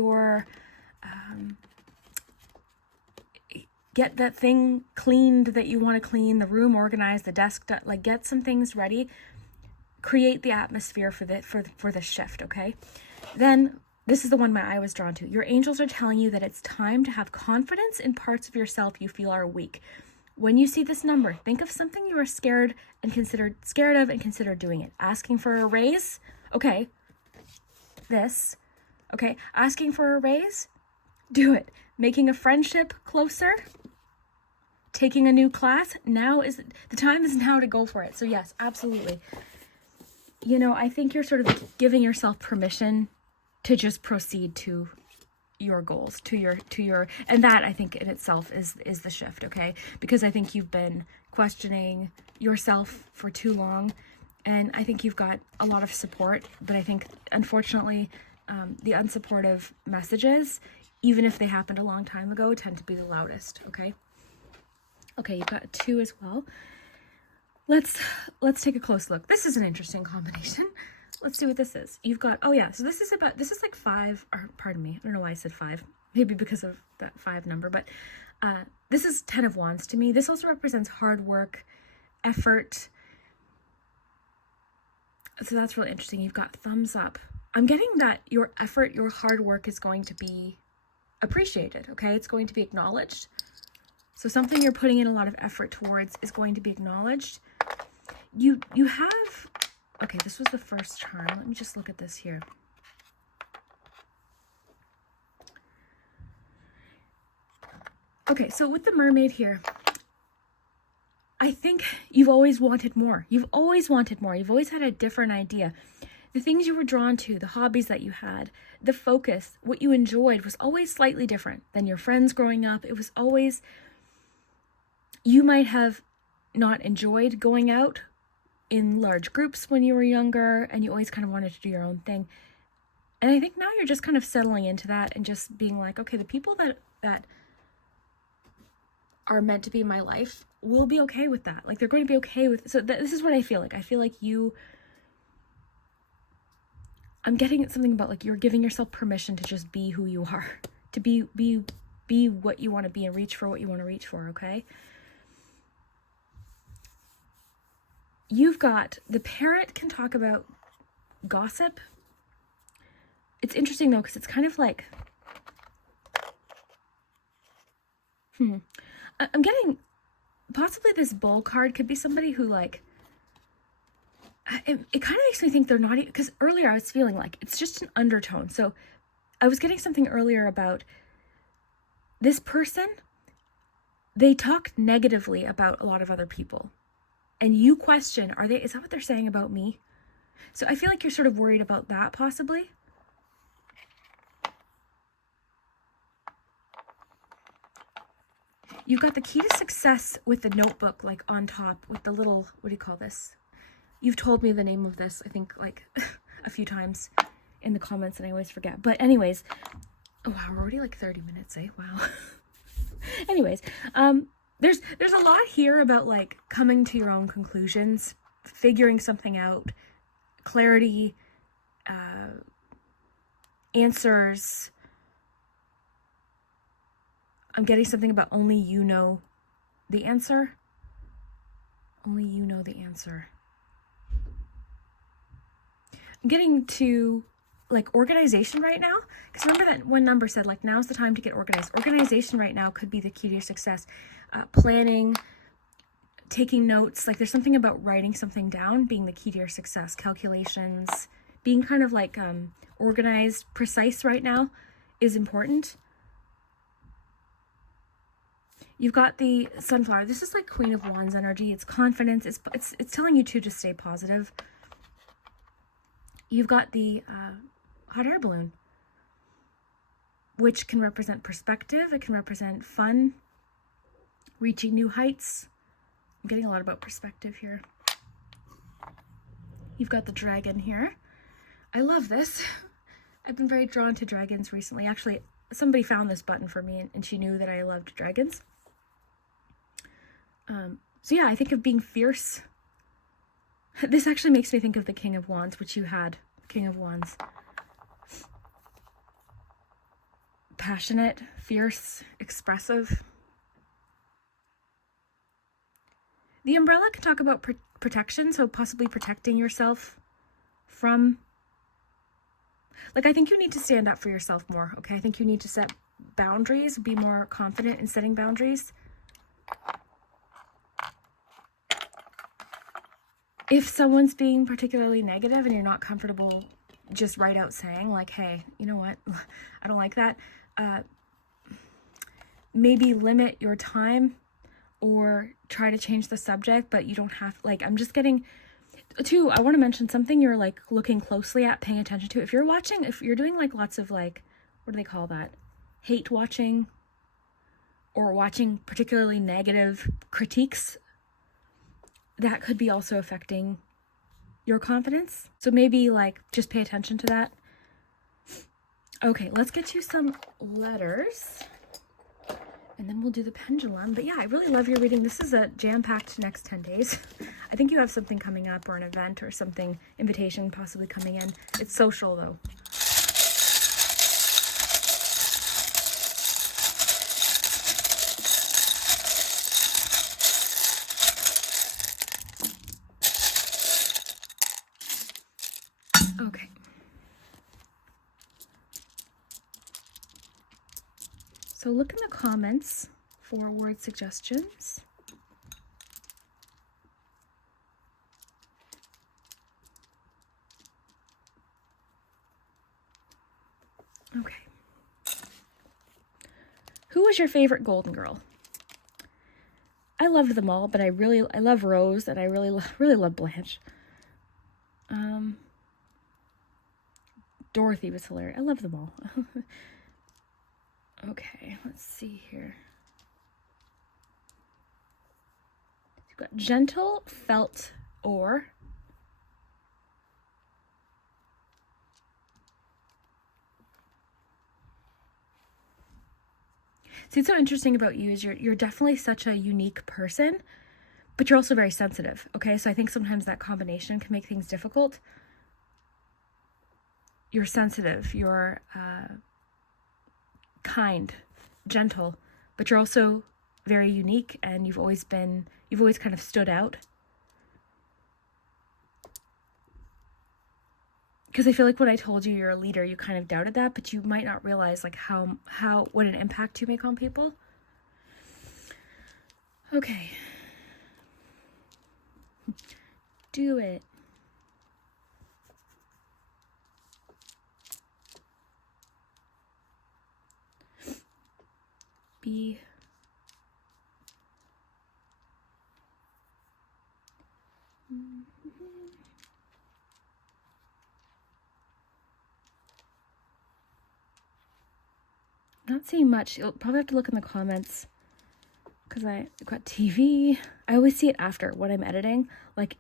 get that thing cleaned that you want to clean, the room organized, the desk, like get some things ready, create the atmosphere for the shift, okay? Then this is the one my eye was drawn to. Your angels are telling you that it's time to have confidence in parts of yourself you feel are weak. When you see this number, think of something you are scared of and consider doing it. Asking for a raise? Okay. This. Okay. Asking for a raise? Do it. Making a friendship closer? Taking a new class? The time is now to go for it. So yes, absolutely. You know, I think you're sort of giving yourself permission to just proceed to your goals, to your, and that I think in itself is the shift, okay? Because I think you've been questioning yourself for too long, and I think you've got a lot of support, but I think unfortunately the unsupportive messages, even if they happened a long time ago, tend to be the loudest, okay? Okay, you've got 2 as well. Let's take a close look. This is an interesting combination. Let's see what this is. You've got, oh yeah, so this is like 5, or pardon me, I don't know why I said 5. Maybe because of that 5 number, but this is 10 of Wands to me. This also represents hard work, effort. So that's really interesting. You've got thumbs up. I'm getting that your effort, your hard work is going to be appreciated, okay? It's going to be acknowledged. So something you're putting in a lot of effort towards is going to be acknowledged. You have, okay, this was the first charm. Let me just look at this here. Okay, so with the mermaid here, I think you've always wanted more. You've always wanted more. You've always had a different idea. The things you were drawn to, the hobbies that you had, the focus, what you enjoyed was always slightly different than your friends growing up. It was always, you might have not enjoyed going out in large groups when you were younger, and you always kind of wanted to do your own thing. And I think now you're just kind of settling into that and just being like, okay, the people that are meant to be in my life will be okay with that. Like, they're going to be okay with, so this is what I feel like. I feel like I'm getting something about like you're giving yourself permission to just be who you are, to be what you want to be and reach for what you want to reach for, okay? You've got, the parrot can talk about gossip. It's interesting though, because it's kind of like, I'm getting, possibly this bull card could be somebody who like, it kind of makes me think they're not, because earlier I was feeling like it's just an undertone. So I was getting something earlier about this person, they talk negatively about a lot of other people. And you question, is that what they're saying about me? So I feel like you're sort of worried about that possibly. You've got the key to success with the notebook, like on top with the little, what do you call this? You've told me the name of this, I think like a few times in the comments and I always forget. But anyways, oh wow, we're already like 30 minutes, eh? Wow. Anyways, there's a lot here about like coming to your own conclusions, figuring something out, clarity, answers. I'm getting something about only you know the answer. Only you know the answer. I'm getting to like organization right now, because remember that one number said like now's the time to get organized. Organization right now could be the key to your success. Planning, taking notes, like there's something about writing something down being the key to your success. Calculations, being kind of like organized, precise right now is important. You've got the sunflower. This is like Queen of Wands energy. It's confidence. It's telling you to just stay positive. You've got the hot air balloon, which can represent perspective. It can represent fun, reaching new heights. I'm getting a lot about perspective here. You've got the dragon here. I love this. I've been very drawn to dragons recently. Actually, somebody found this button for me and she knew that I loved dragons. So yeah, I think of being fierce. This actually makes me think of the King of Wands, which you had, King of Wands. Passionate, fierce, expressive. The umbrella can talk about protection, so possibly protecting yourself from, like, I think you need to stand up for yourself more, okay? I think you need to set boundaries, be more confident in setting boundaries. If someone's being particularly negative and you're not comfortable just right out saying, like, hey, you know what, I don't like that, maybe limit your time or try to change the subject, but you don't have, like, I'm just getting, too, I want to mention something you're, like, looking closely at, paying attention to. If you're doing, like, lots of, like, what do they call that? Hate watching, or watching particularly negative critiques, that could be also affecting your confidence. So maybe, like, just pay attention to that. Okay, let's get you some letters, and then we'll do the pendulum. But yeah, I really love your reading. This is a jam-packed next 10 days. I think you have something coming up, or an event or something, invitation possibly coming in. It's social though. Okay. So look in the comments for word suggestions. Okay. Who was your favorite Golden Girl? I loved them all, but I love Rose, and I really love Blanche. Dorothy was hilarious. I love them all. Okay, let's see here. You've got gentle, felt, or. See, what's so interesting about you is you're definitely such a unique person, but you're also very sensitive, okay? So I think sometimes that combination can make things difficult. You're sensitive, you're kind, gentle, but you're also very unique, and you've always kind of stood out. Because I feel like when I told you you're a leader, you kind of doubted that, but you might not realize, like, what an impact you make on people. Okay. Do it. Be not seeing much. You'll probably have to look in the comments, because I've got TV. I always see it after when I'm editing. Like,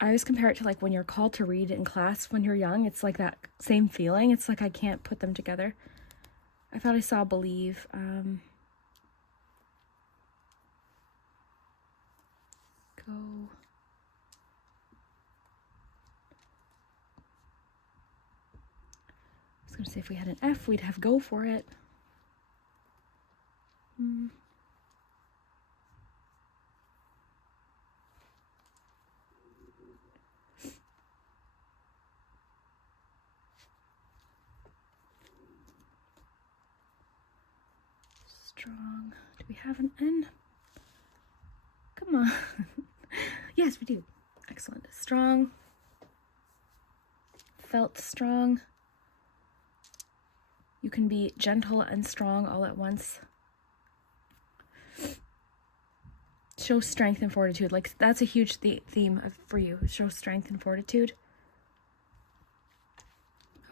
I always compare it to, like, when you're called to read in class when you're young. It's like that same feeling. It's like I can't put them together. I thought I saw Believe. Go. I was going to say if we had an F, we'd have go for it. Strong. Do we have an N? Come on. Yes, we do. Excellent. Strong. Felt strong. You can be gentle and strong all at once. Show strength and fortitude. Like, that's a huge theme for you. Show strength and fortitude.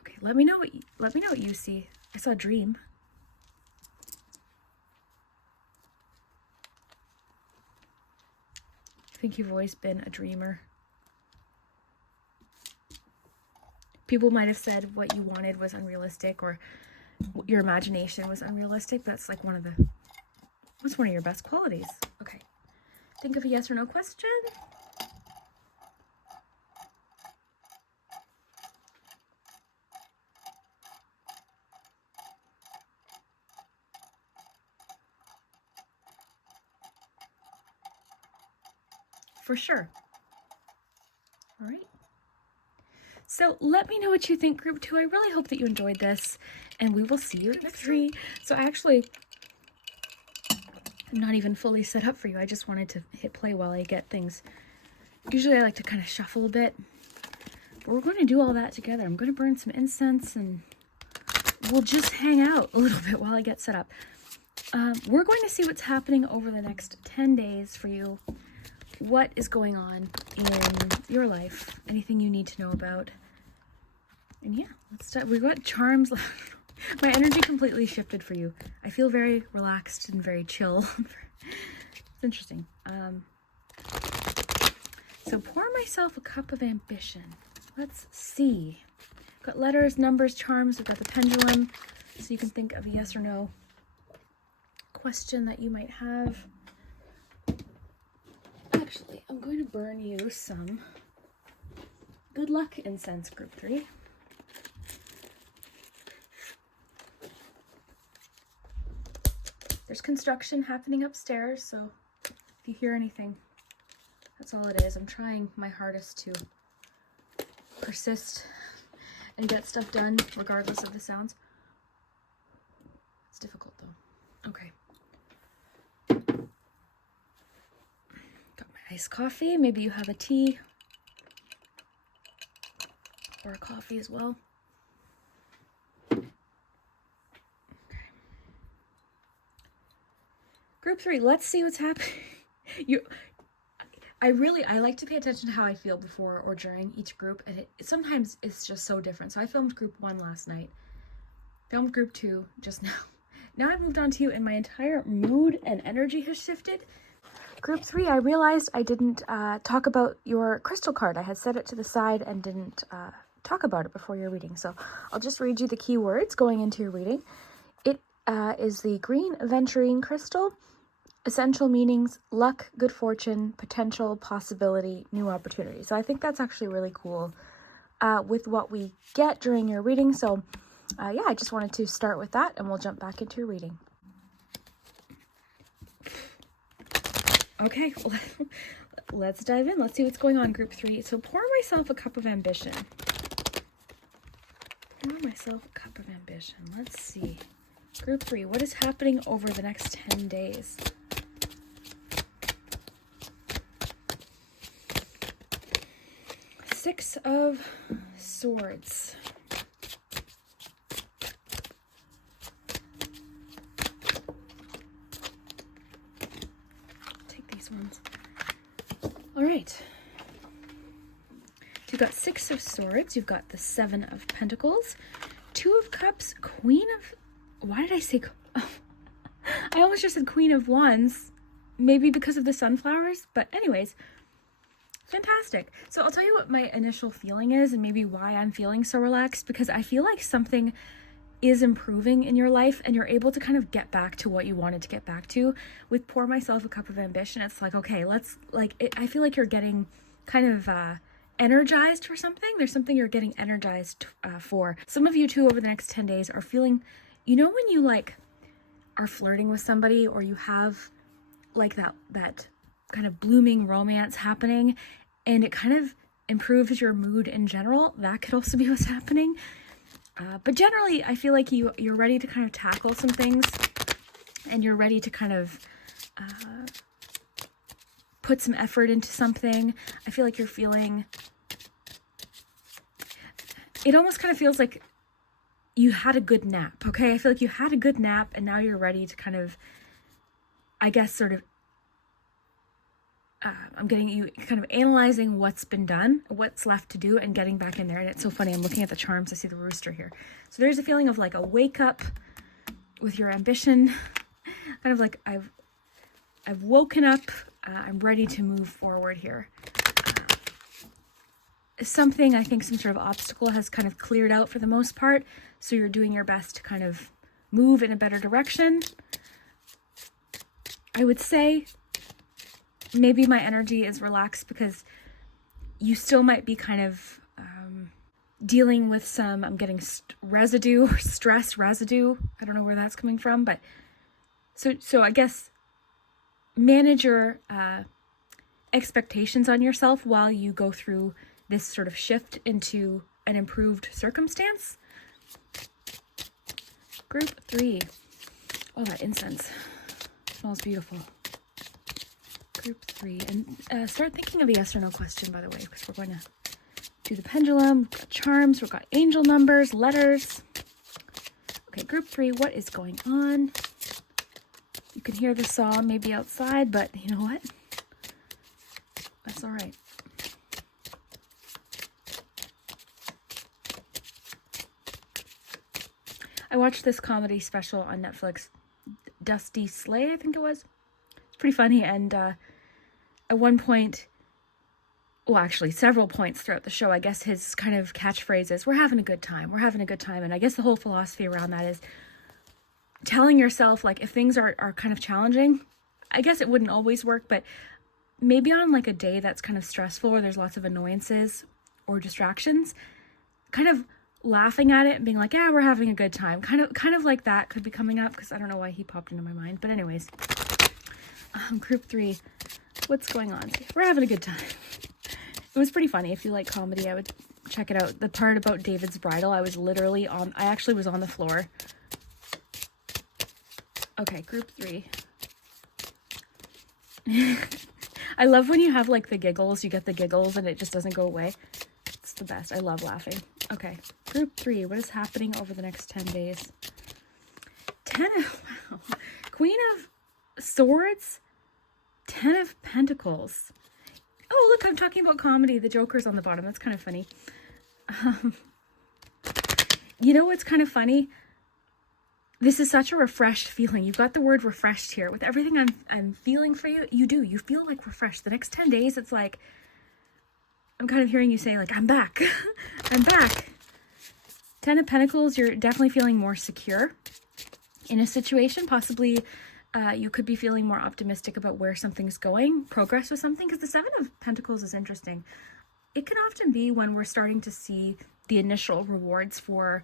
Okay, let me know what you see. I saw a dream. I think you've always been a dreamer. People might have said what you wanted was unrealistic, or your imagination was unrealistic. That's like what's one of your best qualities? Okay. Think of a yes or no question. for sure. All right. So let me know what you think, group 2. I really hope that you enjoyed this, and we will see you in 3. So I'm not even fully set up for you. I just wanted to hit play while I get things. Usually I like to kind of shuffle a bit, but we're going to do all that together. I'm going to burn some incense and we'll just hang out a little bit while I get set up. We're going to see what's happening over the next 10 days for you. What is going on in your life? Anything you need to know about? And yeah, let's start. We've got charms. My energy completely shifted for you. I feel very relaxed and very chill. It's interesting. So pour myself a cup of ambition. Let's see. We've got letters, numbers, charms. We've got the pendulum. So you can think of a yes or no question that you might have. Actually, I'm going to burn you some good luck incense, group 3. There's construction happening upstairs, so if you hear anything, that's all it is. I'm trying my hardest to persist and get stuff done regardless of the sounds. It's difficult though. Okay. Got my iced coffee. Maybe you have a tea or a coffee as well. Group 3, let's see what's happening. I like to pay attention to how I feel before or during each group, and sometimes it's just so different. So I filmed group 1 last night, filmed group 2 just now. Now I've moved on to you, and my entire mood and energy has shifted. Group 3, I realized I didn't talk about your crystal card. I had set it to the side and didn't talk about it before your reading. So I'll just read you the key words going into your reading. It is the green aventurine crystal. Essential meanings: luck, good fortune, potential, possibility, new opportunity. So I think that's actually really cool with what we get during your reading. So yeah, I just wanted to start with that, and we'll jump back into your reading. Okay, let's dive in. Let's see what's going on, group 3. So pour myself a cup of ambition. Pour myself a cup of ambition. Let's see. Group 3, what is happening over the next 10 days? Six of Swords. Take these ones. All right. You've got Six of Swords. You've got the Seven of Pentacles. Two of Cups. Queen of... Why did I say... Oh, I almost just said Queen of Wands. Maybe because of the sunflowers. But anyways... Fantastic. So I'll tell you what my initial feeling is and maybe why I'm feeling so relaxed, because I feel like something is improving in your life and you're able to kind of get back to what you wanted to get back to. With Pour Myself a Cup of Ambition, it's like, okay, I feel like you're getting kind of energized for something. There's something you're getting energized for. Some of you too over the next 10 days are feeling, you know, when you like are flirting with somebody or you have like that kind of blooming romance happening and it kind of improves your mood in general. That could also be what's happening. But generally, I feel like you're ready to kind of tackle some things and you're ready to kind of put some effort into something. I feel like you're feeling... It almost kind of feels like you had a good nap, okay? I feel like you had a good nap and now you're ready to kind of, I guess, sort of I'm getting you kind of analyzing what's been done, what's left to do, and getting back in there. And it's so funny, I'm looking at the charms, I see the rooster here. So there's a feeling of like a wake up with your ambition, kind of like I've woken up, I'm ready to move forward here. Something, I think some sort of obstacle has kind of cleared out for the most part, so you're doing your best to kind of move in a better direction. I would say maybe my energy is relaxed because you still might be kind of dealing with some, I'm getting stress residue. I don't know where that's coming from, but so I guess manage your expectations on yourself while you go through this sort of shift into an improved circumstance. Group 3. Oh, that incense smells beautiful. Group 3. And start thinking of a yes or no question, by the way, because we're going to do the pendulum. We've got charms. We've got angel numbers, letters. Okay, group 3. What is going on? You can hear the saw maybe outside, but you know what? That's all right. I watched this comedy special on Netflix, Dusty Slay, I think it was. It's pretty funny, and at one point, well, actually, several points throughout the show, I guess his kind of catchphrase is, we're having a good time, we're having a good time, and I guess the whole philosophy around that is telling yourself, like, if things are kind of challenging, I guess it wouldn't always work, but maybe on, like, a day that's kind of stressful, or there's lots of annoyances or distractions, kind of laughing at it and being like, yeah, we're having a good time. Kind of like that could be coming up, because I don't know why he popped into my mind. But anyways, group 3, what's going on? We're having a good time. It was pretty funny. If you like comedy, I would check it out. The part about David's bridal, I actually was on the floor. Okay, group 3. I love when you have like the giggles, you get the giggles and it just doesn't go away. It's the best. I love laughing. Okay, group 3, what is happening over the next 10 days? Wow. Queen of Swords, 10 of Pentacles. Oh, look, I'm talking about comedy. The Joker's on the bottom. That's kind of funny. You know what's kind of funny? This is such a refreshed feeling. You've got the word refreshed here. With everything I'm feeling for you, you feel like refreshed. The next 10 days, it's like, I'm kind of hearing you say, like, I'm back. I'm back. 10 of Pentacles, you're definitely feeling more secure in a situation. Possibly you could be feeling more optimistic about where something's going, progress with something, because the 7 of Pentacles is interesting. It can often be when we're starting to see the initial rewards for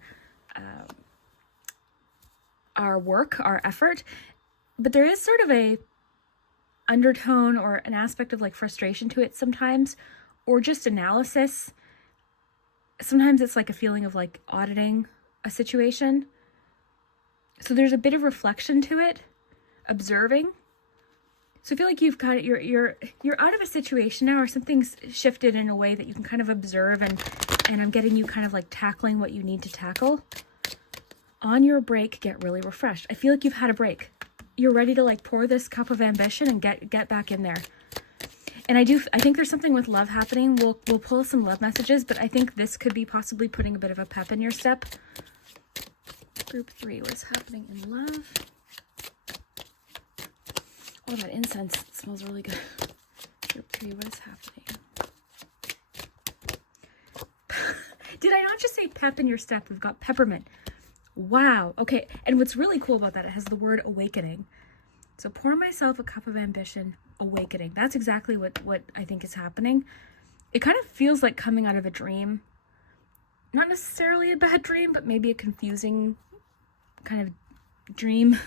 our work, our effort, but there is sort of a undertone or an aspect of like frustration to it sometimes, or just analysis. Sometimes it's like a feeling of like auditing a situation. So there's a bit of reflection to it, observing. So I feel like you've got you're out of a situation now, or something's shifted in a way that you can kind of observe, and I'm getting you kind of like tackling what you need to tackle. On your break, get really refreshed. I feel like you've had a break. You're ready to like pour this cup of ambition and get back in there. And I think there's something with love happening. We'll pull some love messages, but I think this could be possibly putting a bit of a pep in your step. Group 3, what's happening in love? Oh, that incense smells really good. Group 3, what is happening? Did I not just say pep in your step? We've got peppermint. Wow. Okay. And what's really cool about that, it has the word awakening. So pour myself a cup of ambition, awakening. That's exactly what I think is happening. It kind of feels like coming out of a dream. Not necessarily a bad dream, but maybe a confusing kind of dream.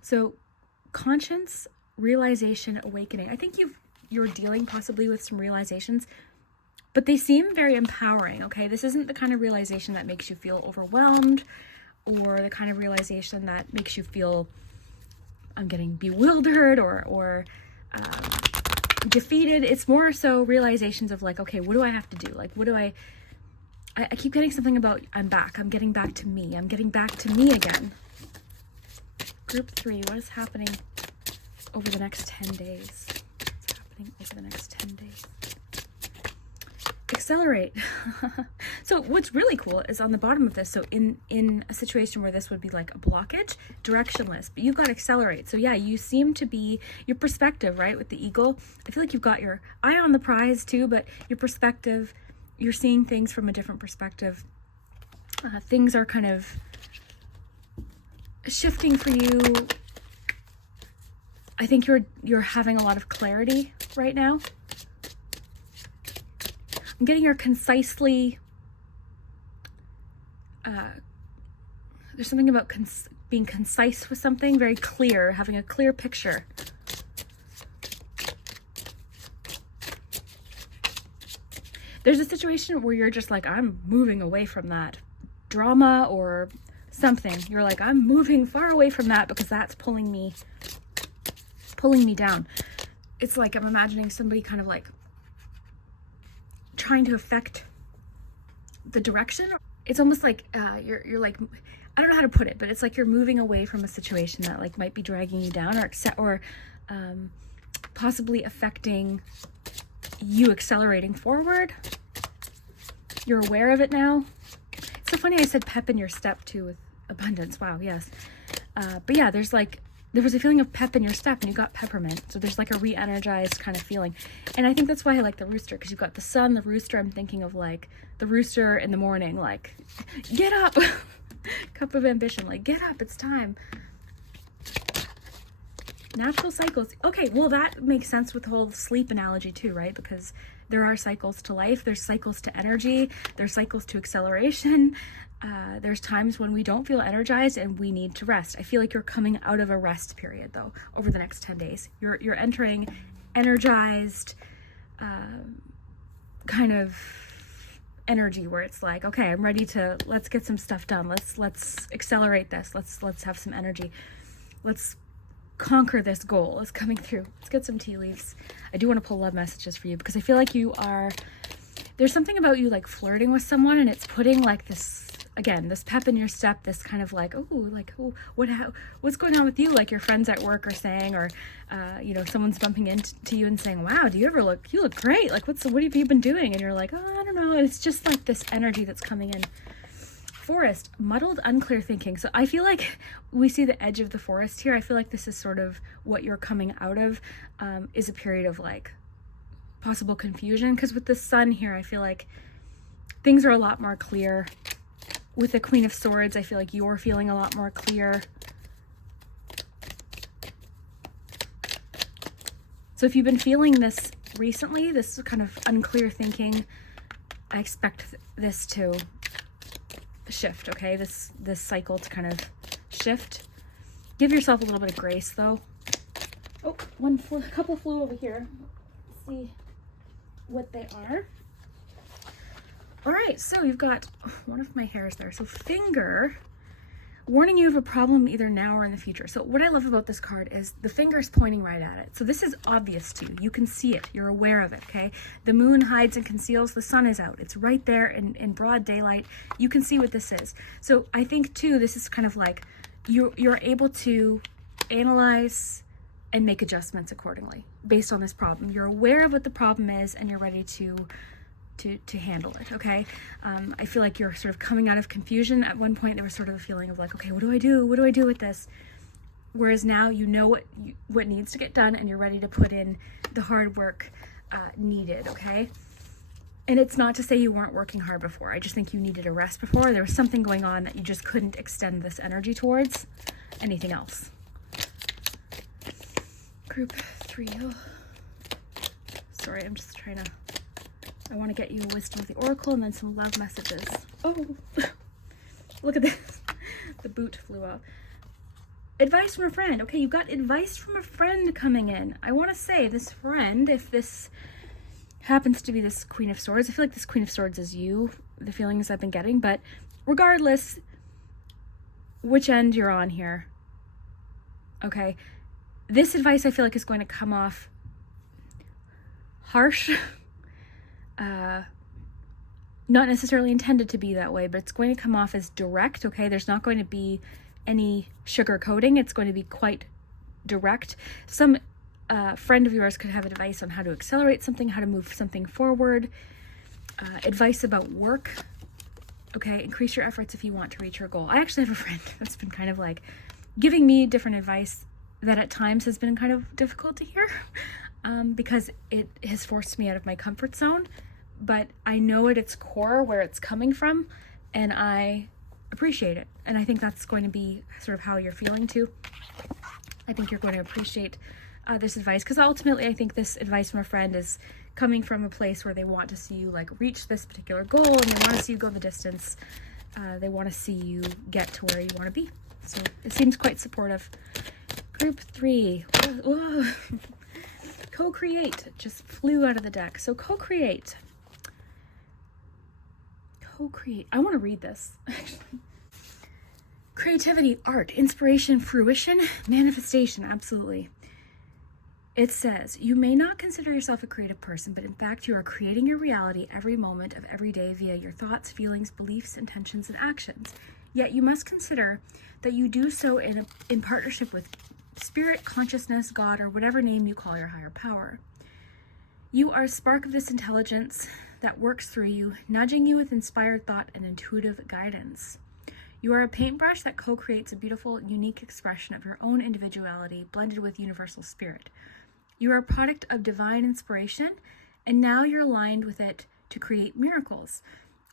So conscience, realization, awakening. I think you're dealing possibly with some realizations, but they seem very empowering, okay? This isn't the kind of realization that makes you feel overwhelmed, or the kind of realization that makes you feel I'm getting bewildered or defeated. It's more so realizations of like, okay, what do I have to do? Like, what do I keep getting something about I'm back. I'm getting back to me. I'm getting back to me again. Group 3, what is happening over the next 10 days? What's happening over the next 10 days? Accelerate. So what's really cool is on the bottom of this, so in a situation where this would be like a blockage, directionless, but you've got accelerate. So yeah, you seem to be, your perspective, right, with the eagle, I feel like you've got your eye on the prize too, but your perspective, you're seeing things from a different perspective. Things are kind of shifting for you. I think you're having a lot of clarity right now. I'm getting your concisely, there's something about being concise with something, very clear, having a clear picture. there's a situation where you're just like, I'm moving away from that drama or something. You're like, I'm moving far away from that because that's pulling me down. It's like I'm imagining somebody kind of like trying to affect the direction. It's almost like you're like, I don't know how to put it, but it's like you're moving away from a situation that like might be dragging you down or possibly affecting you accelerating forward. You're aware of it now. It's so funny I said pep in your step too with abundance. Wow, yes. But yeah, there was a feeling of pep in your step and you got peppermint. So there's like a re-energized kind of feeling. And I think that's why I like the rooster, because you've got the sun, the rooster. I'm thinking of like the rooster in the morning, like, get up, cup of ambition, like, get up, it's time. Natural cycles. Okay, well, that makes sense with the whole sleep analogy too, right? Because there are cycles to life. There's cycles to energy. There's cycles to acceleration. There's times when we don't feel energized and we need to rest. I feel like you're coming out of a rest period though over the next 10 days. You're entering energized kind of energy where it's like, okay, I'm ready to, let's get some stuff done. Let's accelerate this. Let's have some energy. Let's conquer this goal. It's coming through. Let's get some tea leaves. I do want to pull love messages for you because I feel like there's something about you like flirting with someone and it's putting like this, again, this pep in your step, this kind of like, what's going on with you? Like your friends at work are saying, or, someone's bumping into you and saying, wow, you look great. Like, what have you been doing? And you're like, oh, I don't know. And it's just like this energy that's coming in. Forest, muddled, unclear thinking. So I feel like we see the edge of the forest here. I feel like this is sort of what you're coming out of, is a period of like possible confusion. Because with the sun here, I feel like things are a lot more clear. With the Queen of Swords, I feel like you're feeling a lot more clear. So if you've been feeling this recently, this kind of unclear thinking, I expect this to shift, okay? This cycle to kind of shift. Give yourself a little bit of grace though. Oh, a couple flew over here. Let's see what they are. All right, so you've got one of my hairs there. So finger, warning you of a problem either now or in the future. So what I love about this card is the finger is pointing right at it. So this is obvious to you. You can see it. You're aware of it, okay? The moon hides and conceals. The sun is out. It's right there in broad daylight. You can see what this is. So I think, too, this is kind of like you're able to analyze and make adjustments accordingly based on this problem. You're aware of what the problem is and you're ready to handle it, okay? I feel like you're sort of coming out of confusion. At one point, there was sort of a feeling of like, okay, what do I do? What do I do with this? Whereas now you know what needs to get done and you're ready to put in the hard work needed, okay? And it's not to say you weren't working hard before. I just think you needed a rest before. There was something going on that you just couldn't extend this energy towards anything else. Group 3. Oh. Sorry, I'm just trying to... I want to get you a wisdom of the oracle and then some love messages. Oh, look at this. The boot flew out. Advice from a friend. Okay, you got advice from a friend coming in. I want to say this friend, if this happens to be this Queen of Swords, I feel like this Queen of Swords is you, the feelings I've been getting, but regardless which end you're on here, okay, this advice I feel like is going to come off harsh. Not necessarily intended to be that way, but it's going to come off as direct, okay? There's not going to be any sugar coating. It's going to be quite direct. Some friend of yours could have advice on how to accelerate something, how to move something forward, advice about work, okay? Increase your efforts if you want to reach your goal. I actually have a friend that's been kind of like giving me different advice that at times has been kind of difficult to hear because it has forced me out of my comfort zone. But I know at its core where it's coming from, and I appreciate it. And I think that's going to be sort of how you're feeling too. I think you're going to appreciate this advice, because ultimately I think this advice from a friend is coming from a place where they want to see you like reach this particular goal, and they want to see you go the distance. They want to see you get to where you want to be. So it seems quite supportive. Group 3. Whoa. Co-create just flew out of the deck. So co-create. Co-create. I want to read this, actually. Creativity, art, inspiration, fruition, manifestation. Absolutely. It says, you may not consider yourself a creative person, but in fact, you are creating your reality every moment of every day via your thoughts, feelings, beliefs, intentions, and actions. Yet you must consider that you do so in partnership with spirit, consciousness, God, or whatever name you call your higher power. You are a spark of this intelligence that works through you, nudging you with inspired thought and intuitive guidance. You are a paintbrush that co-creates a beautiful, unique expression of your own individuality blended with universal spirit. You are a product of divine inspiration, and now you're aligned with it to create miracles.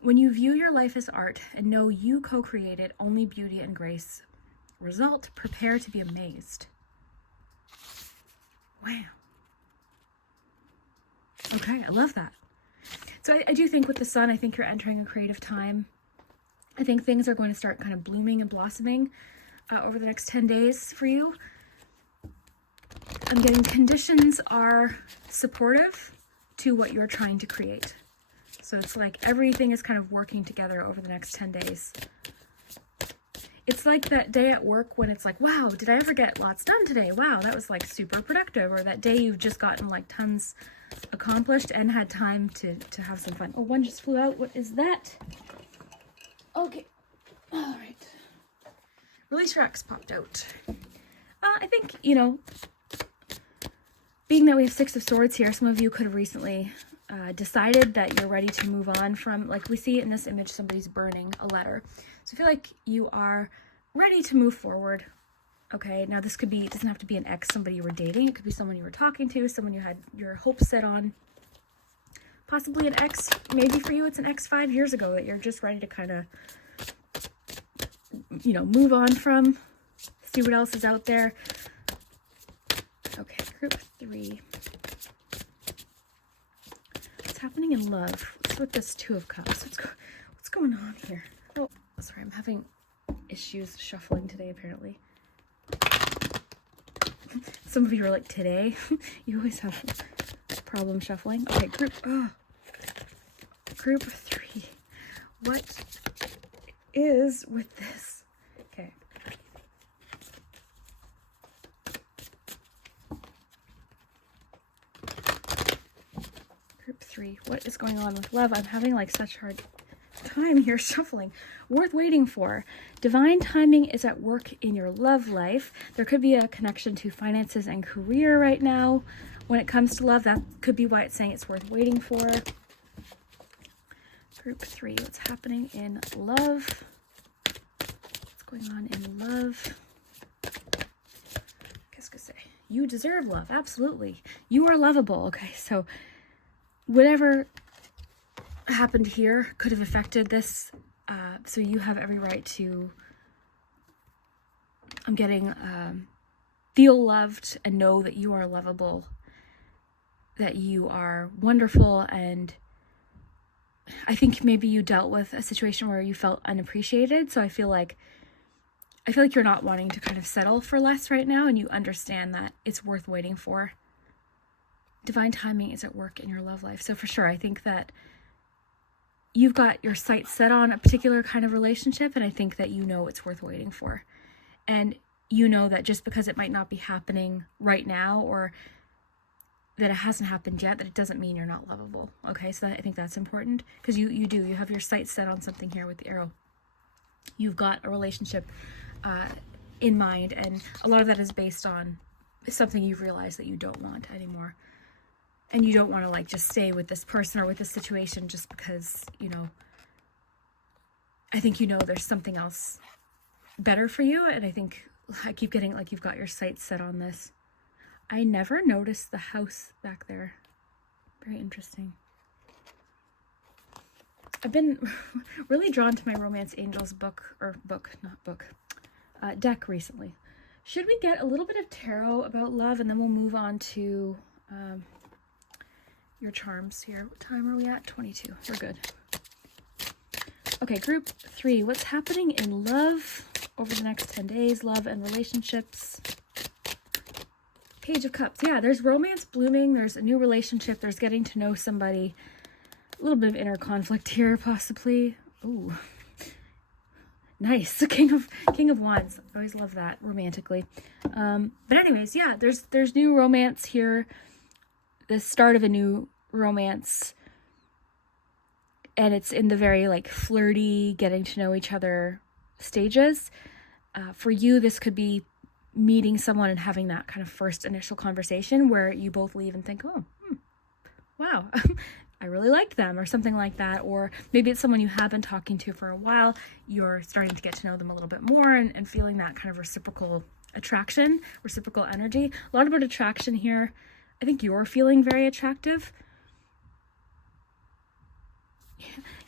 When you view your life as art and know you co-created only beauty and grace result, prepare to be amazed. Wow. Okay, I love that. So I do think with the sun, I think you're entering a creative time. I think things are going to start kind of blooming and blossoming over the next 10 days for you. I'm getting conditions are supportive to what you're trying to create. So it's like everything is kind of working together over the next 10 days. It's like that day at work when it's like, wow, did I ever get lots done today? Wow, that was like super productive. Or that day you've just gotten like tons accomplished and had time to have some fun. Oh, one just flew out. What is that? Okay. All right. Release Rex popped out. I think, you know, being that we have Six of Swords here, some of you could have recently decided that you're ready to move on from, like we see in this image, somebody's burning a letter. So I feel like you are ready to move forward. Okay, now this could be, it doesn't have to be an ex, somebody you were dating. It could be someone you were talking to, someone you had your hopes set on. Possibly an ex, maybe for you it's an ex 5 years ago that you're just ready to kind of, you know, move on from, see what else is out there. Okay, group 3. What's happening in love? What's with this Two of Cups? What's going on here? Oh, sorry, I'm having issues shuffling today, apparently. Some of you are like, today? You always have problem shuffling. Okay, group 3. What is with this? Okay. Group 3. What is going on with love? I'm having like such hard time here shuffling. Worth waiting for. Divine timing is at work in your love life. There could be a connection to finances and career right now. When it comes to love, that could be why it's saying it's worth waiting for. Group 3, what's happening in love? What's going on in love? Qu'est-ce que c'est? You deserve love, absolutely. You are lovable, okay? So whatever happened here could have affected this. So you have every right to, I'm getting, feel loved and know that you are lovable, that you are wonderful. And I think maybe you dealt with a situation where you felt unappreciated. So I feel like you're not wanting to kind of settle for less right now, and you understand that it's worth waiting for. Divine timing is at work in your love life. So for sure, I think that you've got your sights set on a particular kind of relationship, and I think that you know it's worth waiting for. And you know that just because it might not be happening right now, or that it hasn't happened yet, that it doesn't mean you're not lovable. Okay, so I think that's important, because you have your sights set on something here with the arrow. You've got a relationship in mind, and a lot of that is based on something you've realized that you don't want anymore. And you don't want to like just stay with this person or with this situation just because, you know, I think you know there's something else better for you. And I think I keep getting like you've got your sights set on this. I never noticed the house back there. Very interesting. I've been really drawn to my Romance Angels deck recently. Should we get a little bit of tarot about love, and then we'll move on to your charms here. What time are we at? 22. We're good. Okay, group 3. What's happening in love over the next 10 days? Love and relationships. Page of Cups. Yeah, there's romance blooming. There's a new relationship. There's getting to know somebody. A little bit of inner conflict here, possibly. Ooh, nice. The King of Wands. I always love that romantically. But anyways, yeah, there's new romance here. The start of a new romance, and it's in the very like flirty, getting to know each other stages. For you, this could be meeting someone and having that kind of first initial conversation where you both leave and think, oh, wow, I really liked them, or something like that. Or maybe it's someone you have been talking to for a while. You're starting to get to know them a little bit more and feeling that kind of reciprocal attraction, reciprocal energy. A lot about attraction here. I think you're feeling very attractive.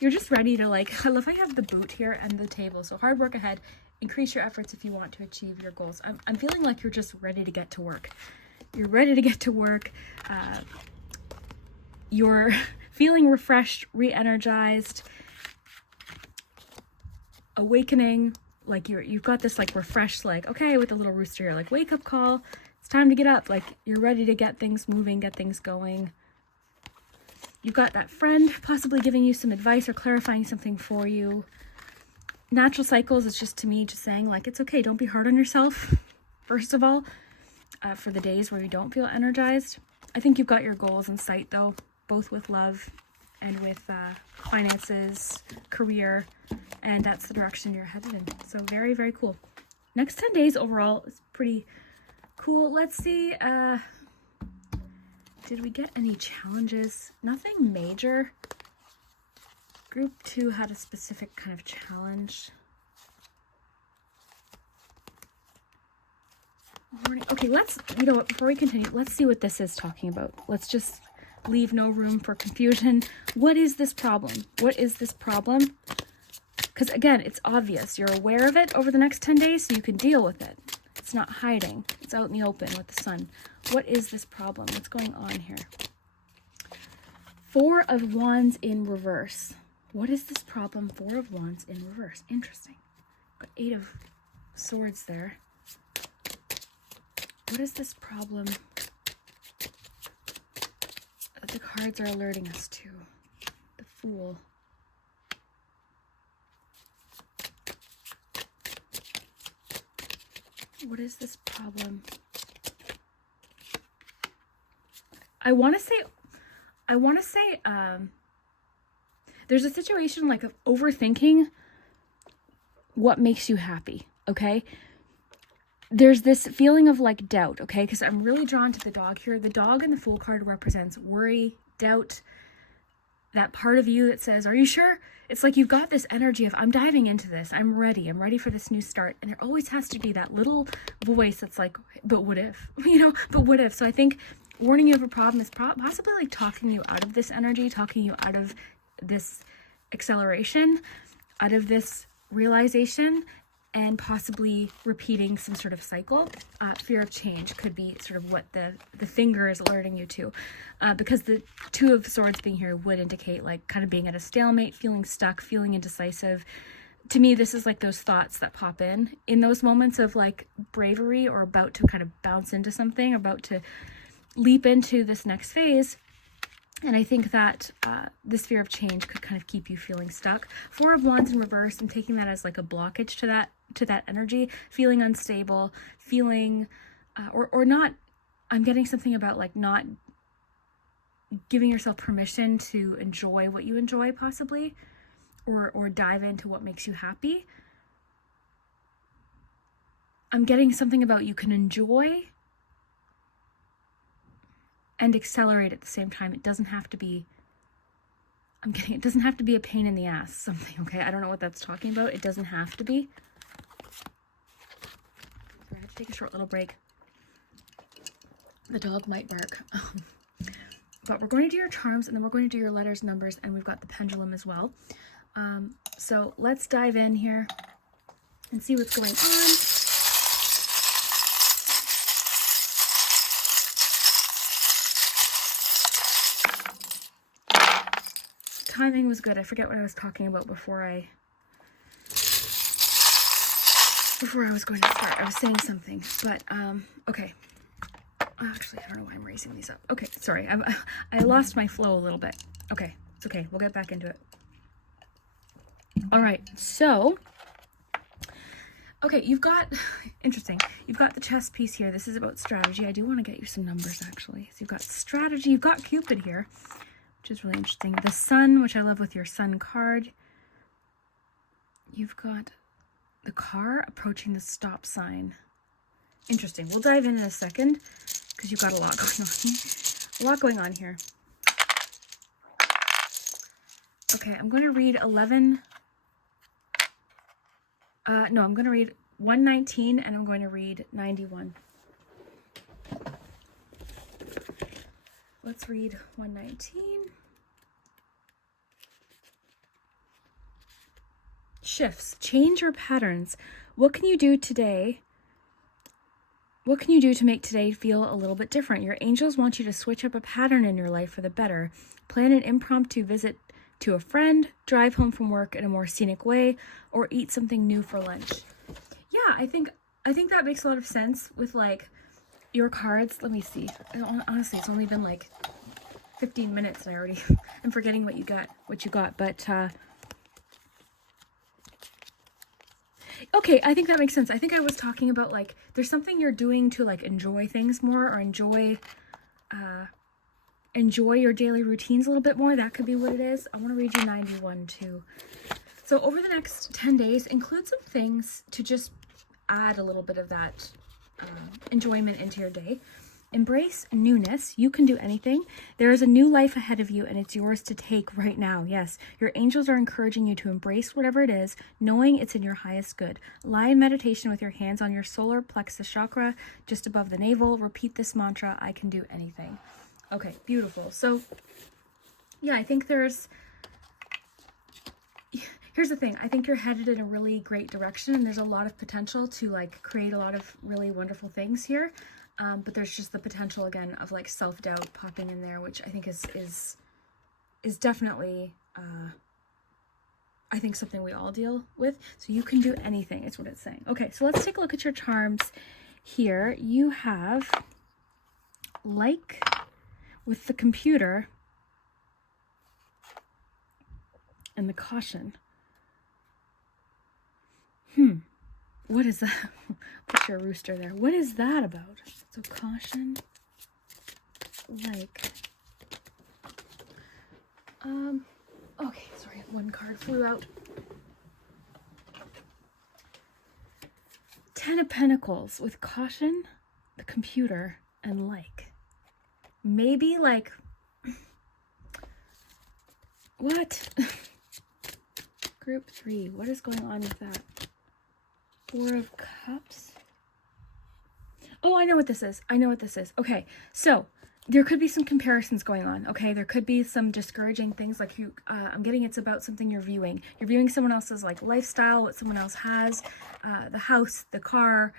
You're just ready to like, I love I have the boot here and the table. So hard work ahead. Increase your efforts if you want to achieve your goals. I'm feeling like you're just ready to get to work. You're ready to get to work. You're feeling refreshed, re-energized, awakening. Like you've got this like refreshed, like, okay, with a little rooster here, like wake up call. It's time to get up. Like you're ready to get things moving, get things going. You've got that friend possibly giving you some advice or clarifying something for you. Natural cycles is just, to me, just saying like, it's okay. Don't be hard on yourself, first of all, for the days where you don't feel energized. I think you've got your goals in sight though, both with love and with finances, career, and that's the direction you're headed in. So very, very cool. Next 10 days overall is pretty cool. Let's see. Did we get any challenges? Nothing major. Group 2 had a specific kind of challenge. Okay, let's, you know what, before we continue, let's see what this is talking about. Let's just leave no room for confusion. What is this problem? What is this problem? Because again, it's obvious. You're aware of it over the next 10 days, so you can deal with it. It's not hiding. It's out in the open with the sun. What is this problem? What's going on here? 4 of Wands in reverse. What is this problem? 4 of Wands in reverse. Interesting. Got 8 of Swords there. What is this problem that the cards are alerting us to? The Fool. What is this problem? I want to say there's a situation like of overthinking what makes you happy, okay? There's this feeling of like doubt, okay? Because I'm really drawn to the dog here. The dog in the Fool card represents worry, doubt, that part of you that says, are you sure? It's like you've got this energy of, I'm diving into this. I'm ready for this new start. And there always has to be that little voice that's like, but what if? But what if? So I think warning you of a problem is possibly like talking you out of this energy, talking you out of this acceleration, out of this realization, and possibly repeating some sort of cycle. Fear of change could be sort of what the finger is alerting you to, because the 2 of Swords being here would indicate like kind of being at a stalemate, feeling stuck, feeling indecisive. To me, this is like those thoughts that pop in those moments of like bravery or about to kind of bounce into something, about to leap into this next phase. And I think that this fear of change could kind of keep you feeling stuck. 4 of Wands in reverse, and taking that as like a blockage to that energy, feeling unstable, feeling, or not, I'm getting something about like not giving yourself permission to enjoy what you enjoy possibly, or dive into what makes you happy. I'm getting something about you can enjoy and accelerate at the same time. It doesn't have to be, it doesn't have to be a pain in the ass, something, okay? I don't know what that's talking about. It doesn't have to be. I have to take a short little break. The dog might bark. But we're going to do your charms, and then we're going to do your letters, numbers, and we've got the pendulum as well. So let's dive in here and see what's going on. Timing was good. I forget what I was talking about before I was going to start. I was saying something, but okay. Actually, I don't know why I'm raising these up. Okay, sorry. I lost my flow a little bit. Okay, it's okay. We'll get back into it. All right, so, okay, you've got, interesting, you've got the chess piece here. This is about strategy. I do want to get you some numbers, actually. So you've got strategy, you've got Cupid here, which is really interesting. The Sun, which I love with your Sun card. You've got the car approaching the stop sign. Interesting. We'll dive in a second because you've got a lot going on here. A lot going on here. Okay, I'm going to read 11. No, I'm going to read 119 and I'm going to read 91. Let's read 119. Shifts. Change your patterns. What can you do today? What can you do to make today feel a little bit different? Your angels want you to switch up a pattern in your life for the better. Plan an impromptu visit to a friend, drive home from work in a more scenic way, or eat something new for lunch. Yeah, I think that makes a lot of sense with like your cards. Let me see. Honestly, it's only been like 15 minutes and I already am forgetting what you got, but okay, I think that makes sense. I think I was talking about like there's something you're doing to like enjoy things more or enjoy your daily routines a little bit more. That could be what it is. I want to read you 91 too. So over the next 10 days, include some things to just add a little bit of that enjoyment into your day. Embrace newness. You can do anything. There is a new life ahead of you and it's yours to take right now. Yes, your angels are encouraging you to embrace whatever it is, knowing it's in your highest good. Lie in meditation with your hands on your solar plexus chakra, just above the navel. Repeat this mantra, I can do anything. Okay, beautiful. So yeah, I think here's the thing. I think you're headed in a really great direction and there's a lot of potential to like create a lot of really wonderful things here. But there's just the potential again of like self-doubt popping in there, which I think is definitely, I think something we all deal with. So you can do anything, is what it's saying. Okay, so let's take a look at your charms here. You have like with the computer and the caution. What is that? Put your rooster there. What is that about? So caution, like, okay, sorry, one card flew out. 10 of Pentacles with caution, the computer, and like. Maybe like, what? Group 3, what is going on with that? 4 of Cups. Oh, I know what this is. Okay, so there could be some comparisons going on. Okay, there could be some discouraging things like I'm getting it's about something you're viewing. You're viewing someone else's like lifestyle, what someone else has, the house, the car,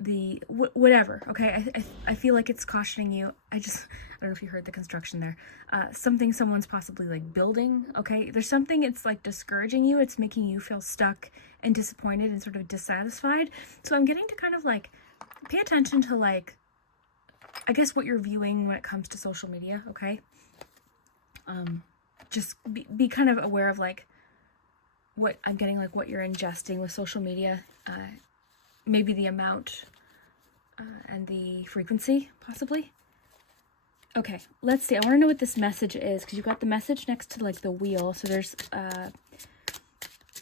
the whatever. Okay, I feel like it's cautioning you. I don't know if you heard the construction there. Something someone's possibly like building. Okay, there's something it's like discouraging you. It's making you feel stuck and disappointed and sort of dissatisfied. So I'm getting to kind of like pay attention to like, I guess what you're viewing when it comes to social media. Okay, just be kind of aware of like what I'm getting, like what you're ingesting with social media. Maybe the amount and the frequency, possibly. Okay, let's see. I want to know what this message is because you've got the message next to like the wheel. So there's,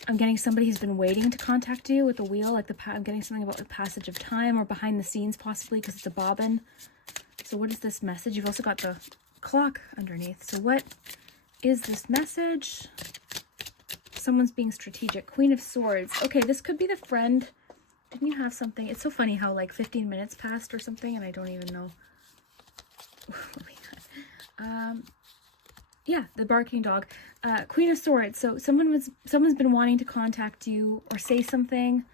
I'm getting somebody who's been waiting to contact you with the wheel. Like I'm getting something about the passage of time or behind the scenes, possibly because it's a bobbin. So what is this message? You've also got the clock underneath. So what is this message? Someone's being strategic. Queen of Swords. Okay, this could be the friend. Didn't you have something? It's so funny how like 15 minutes passed or something and I don't even know. Yeah, the barking dog. Queen of Swords. So someone's been wanting to contact you or say something.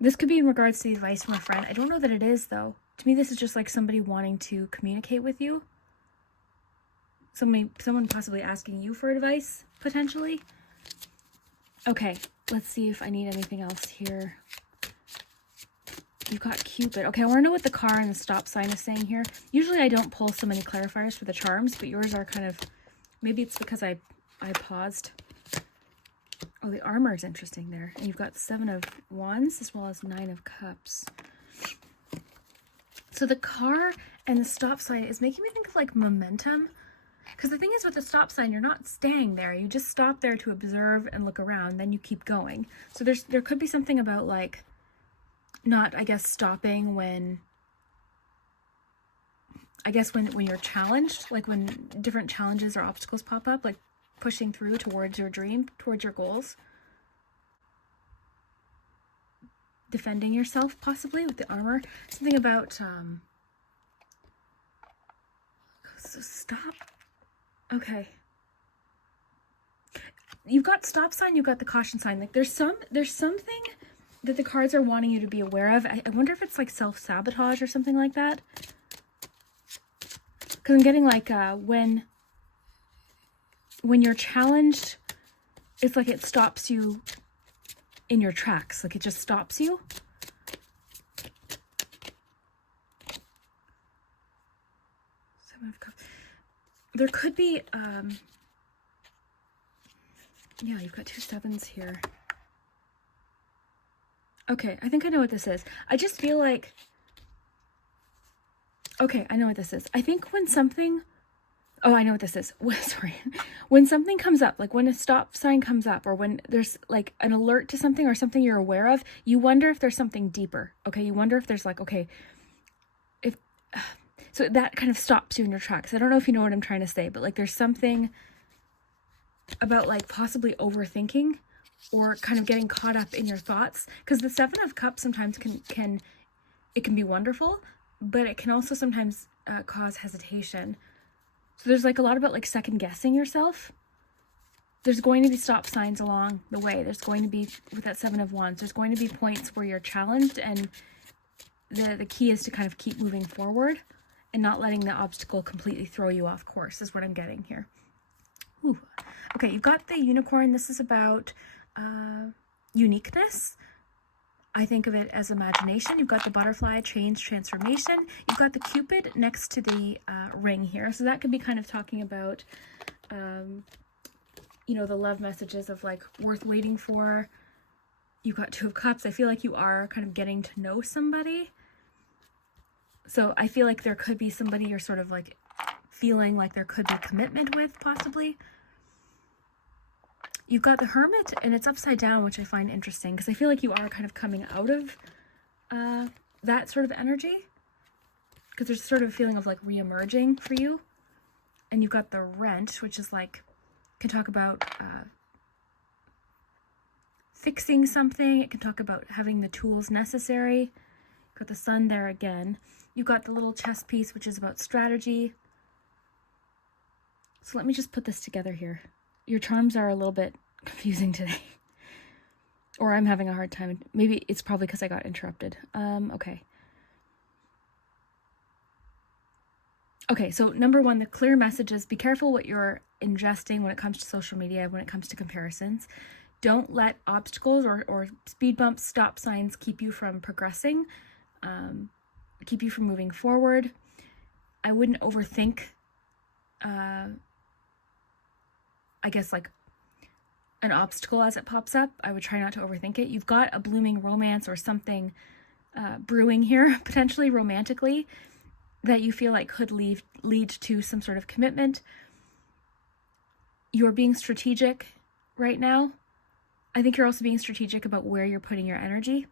This could be in regards to the advice from a friend. I don't know that it is though. To me, this is just like somebody wanting to communicate with you. Someone possibly asking you for advice, potentially. Okay, let's see if I need anything else here. You've got Cupid. Okay, I want to know what the car and the stop sign is saying here. Usually I don't pull so many clarifiers for the charms, but yours are kind of, maybe it's because I paused. Oh, the armor is interesting there. And you've got 7 of Wands as well as 9 of Cups. So the car and the stop sign is making me think of like momentum. Because the thing is with the stop sign, you're not staying there. You just stop there to observe and look around, then you keep going. So there could be something about like not, I guess, stopping when, I guess when you're challenged, like when different challenges or obstacles pop up, like pushing through towards your dream, towards your goals. Defending yourself possibly with the armor. Something about, so stop. Okay. You've got stop sign, you've got the caution sign. Like there's something that the cards are wanting you to be aware of. I wonder if it's like self-sabotage or something like that. Because I'm getting like when you're challenged, it's like it stops you in your tracks. Like it just stops you. There could be, yeah, you've got 2 7s here. Okay, I think I know what this is. I just feel like, okay, I know what this is. I think when something, oh, I know what this is. Sorry. When something comes up, like when a stop sign comes up, or when there's like an alert to something or something you're aware of, you wonder if there's something deeper. Okay, you wonder if there's like, okay, if, so that kind of stops you in your tracks. I don't know if you know what I'm trying to say, but like there's something about like possibly overthinking or kind of getting caught up in your thoughts. Because the 7 of Cups sometimes can be wonderful, but it can also sometimes cause hesitation. So there's like a lot about like second guessing yourself. There's going to be stop signs along the way. There's going to be, with that 7 of Wands, there's going to be points where you're challenged, and the key is to kind of keep moving forward and not letting the obstacle completely throw you off course is what I'm getting here. Ooh. Okay, you've got the unicorn. This is about uniqueness. I think of it as imagination. You've got the butterfly, change, transformation. You've got the Cupid next to the ring here. So that could be kind of talking about, you know, the love messages of like worth waiting for. You've got 2 of Cups. I feel like you are kind of getting to know somebody. So I feel like there could be somebody you're sort of like feeling like there could be commitment with, possibly. You've got the Hermit, and it's upside down, which I find interesting because I feel like you are kind of coming out of that sort of energy, because there's sort of a feeling of like re-emerging for you. And you've got the Wrench, which is like, can talk about fixing something. It can talk about having the tools necessary. You've got the Sun there again. You've got the little chess piece, which is about strategy. So let me just put this together here. Your charms are a little bit confusing today. Or I'm having a hard time. Maybe it's probably because I got interrupted. Okay. Okay, so number 1, the clear messages. Be careful what you're ingesting when it comes to social media, when it comes to comparisons. Don't let obstacles or speed bumps, stop signs keep you from progressing, keep you from moving forward. I wouldn't overthink, I guess, like an obstacle as it pops up. I would try not to overthink it. You've got a blooming romance or something brewing here, potentially romantically, that you feel like could lead to some sort of commitment. You're being strategic right now. I think you're also being strategic about where you're putting your energy.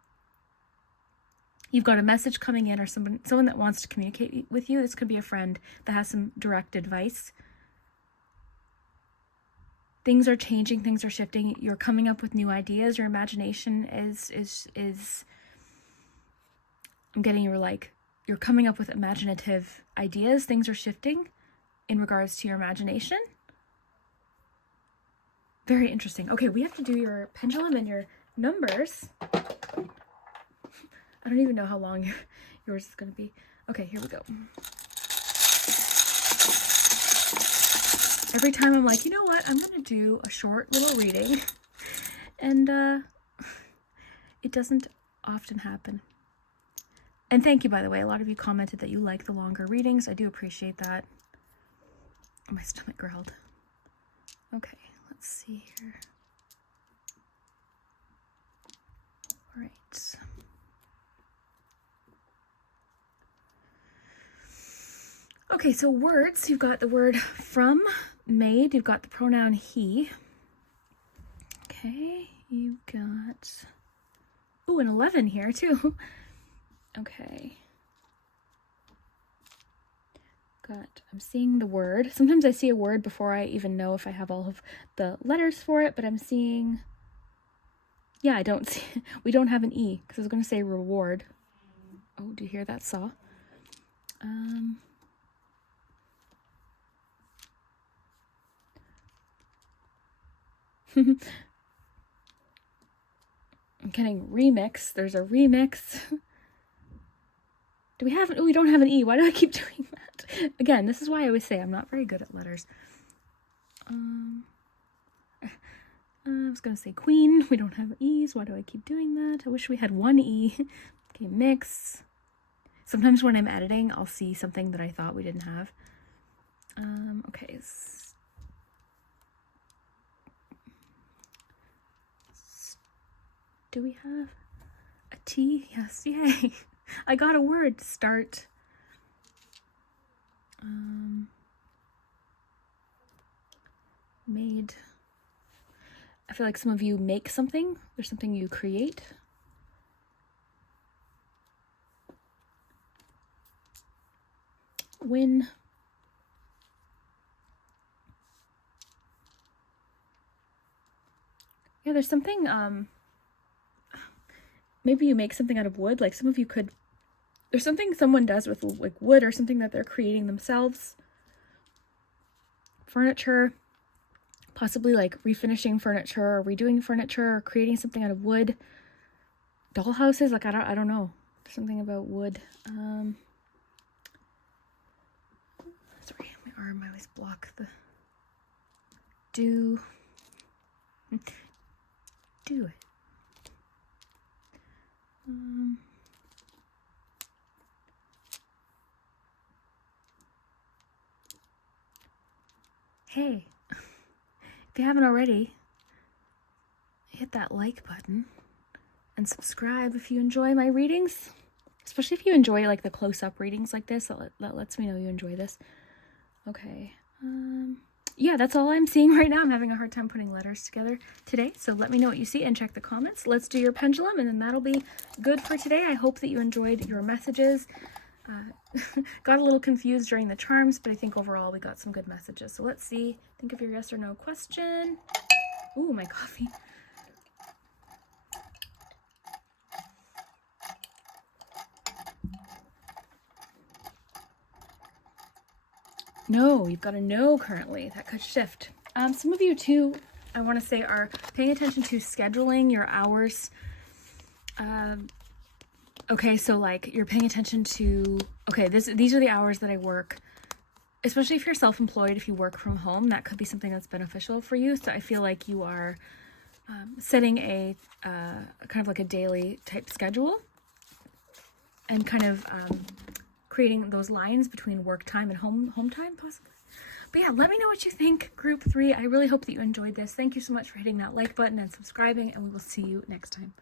You've got a message coming in, or someone that wants to communicate with you. This could be a friend that has some direct advice. Things are changing, things are shifting. You're coming up with new ideas. Your imagination is I'm getting you're coming up with imaginative ideas. Things are shifting in regards to your imagination. Very interesting. Okay, we have to do your pendulum and your numbers. I don't even know how long yours is going to be. Okay, here we go. Every time I'm like, you know what? I'm going to do a short little reading. And it doesn't often happen. And thank you, by the way. A lot of you commented that you like the longer readings. I do appreciate that. My stomach growled. Okay, let's see here. All right. Okay, so words, you've got the word from, made, you've got the pronoun he. Okay, you've got, ooh, an 11 here too. Okay. I'm seeing the word. Sometimes I see a word before I even know if I have all of the letters for it, but I'm seeing, yeah, I don't see, we don't have an E, because I was going to say reward. Oh, do you hear that saw? I'm getting remix. There's a remix. Do we have, oh, we don't have an E. Why do I keep doing that? Again, this is why I always say I'm not very good at letters. I was going to say queen. We don't have E's. Why do I keep doing that? I wish we had one E. Okay, mix. Sometimes when I'm editing, I'll see something that I thought we didn't have. Okay. Do we have a T? Yes, yay. I got a word. Start. Made. I feel like some of you make something. There's something you create. Win. Yeah, there's something, maybe you make something out of wood. Like some of you could, there's something someone does with like wood or something that they're creating themselves. Furniture. Possibly like refinishing furniture or redoing furniture or creating something out of wood. Dollhouses, like I don't know. Something about wood. Sorry, my arm, I always block the do it. Hey. If you haven't already, hit that like button and subscribe if you enjoy my readings. Especially if you enjoy like the close-up readings like this, that lets me know you enjoy this. Okay. Yeah, that's all I'm seeing right now. I'm having a hard time putting letters together today, so let me know what you see and check the comments. Let's do your pendulum, and then that'll be good for today. I hope that you enjoyed your messages. Got a little confused during the charms, but I think overall we got some good messages. So let's see. Think of your yes or no question. Ooh, my coffee. No, you've got a no currently. That could shift. Some of you too, I want to say, are paying attention to scheduling your hours. Okay, so like you're paying attention to, okay, these are the hours that I work. Especially if you're self-employed, if you work from home, that could be something that's beneficial for you. So I feel like you are setting a kind of like a daily type schedule and kind of creating those lines between work time and home time, possibly. But yeah, let me know what you think, Group 3. I really hope that you enjoyed this. Thank you so much for hitting that like button and subscribing, and we will see you next time.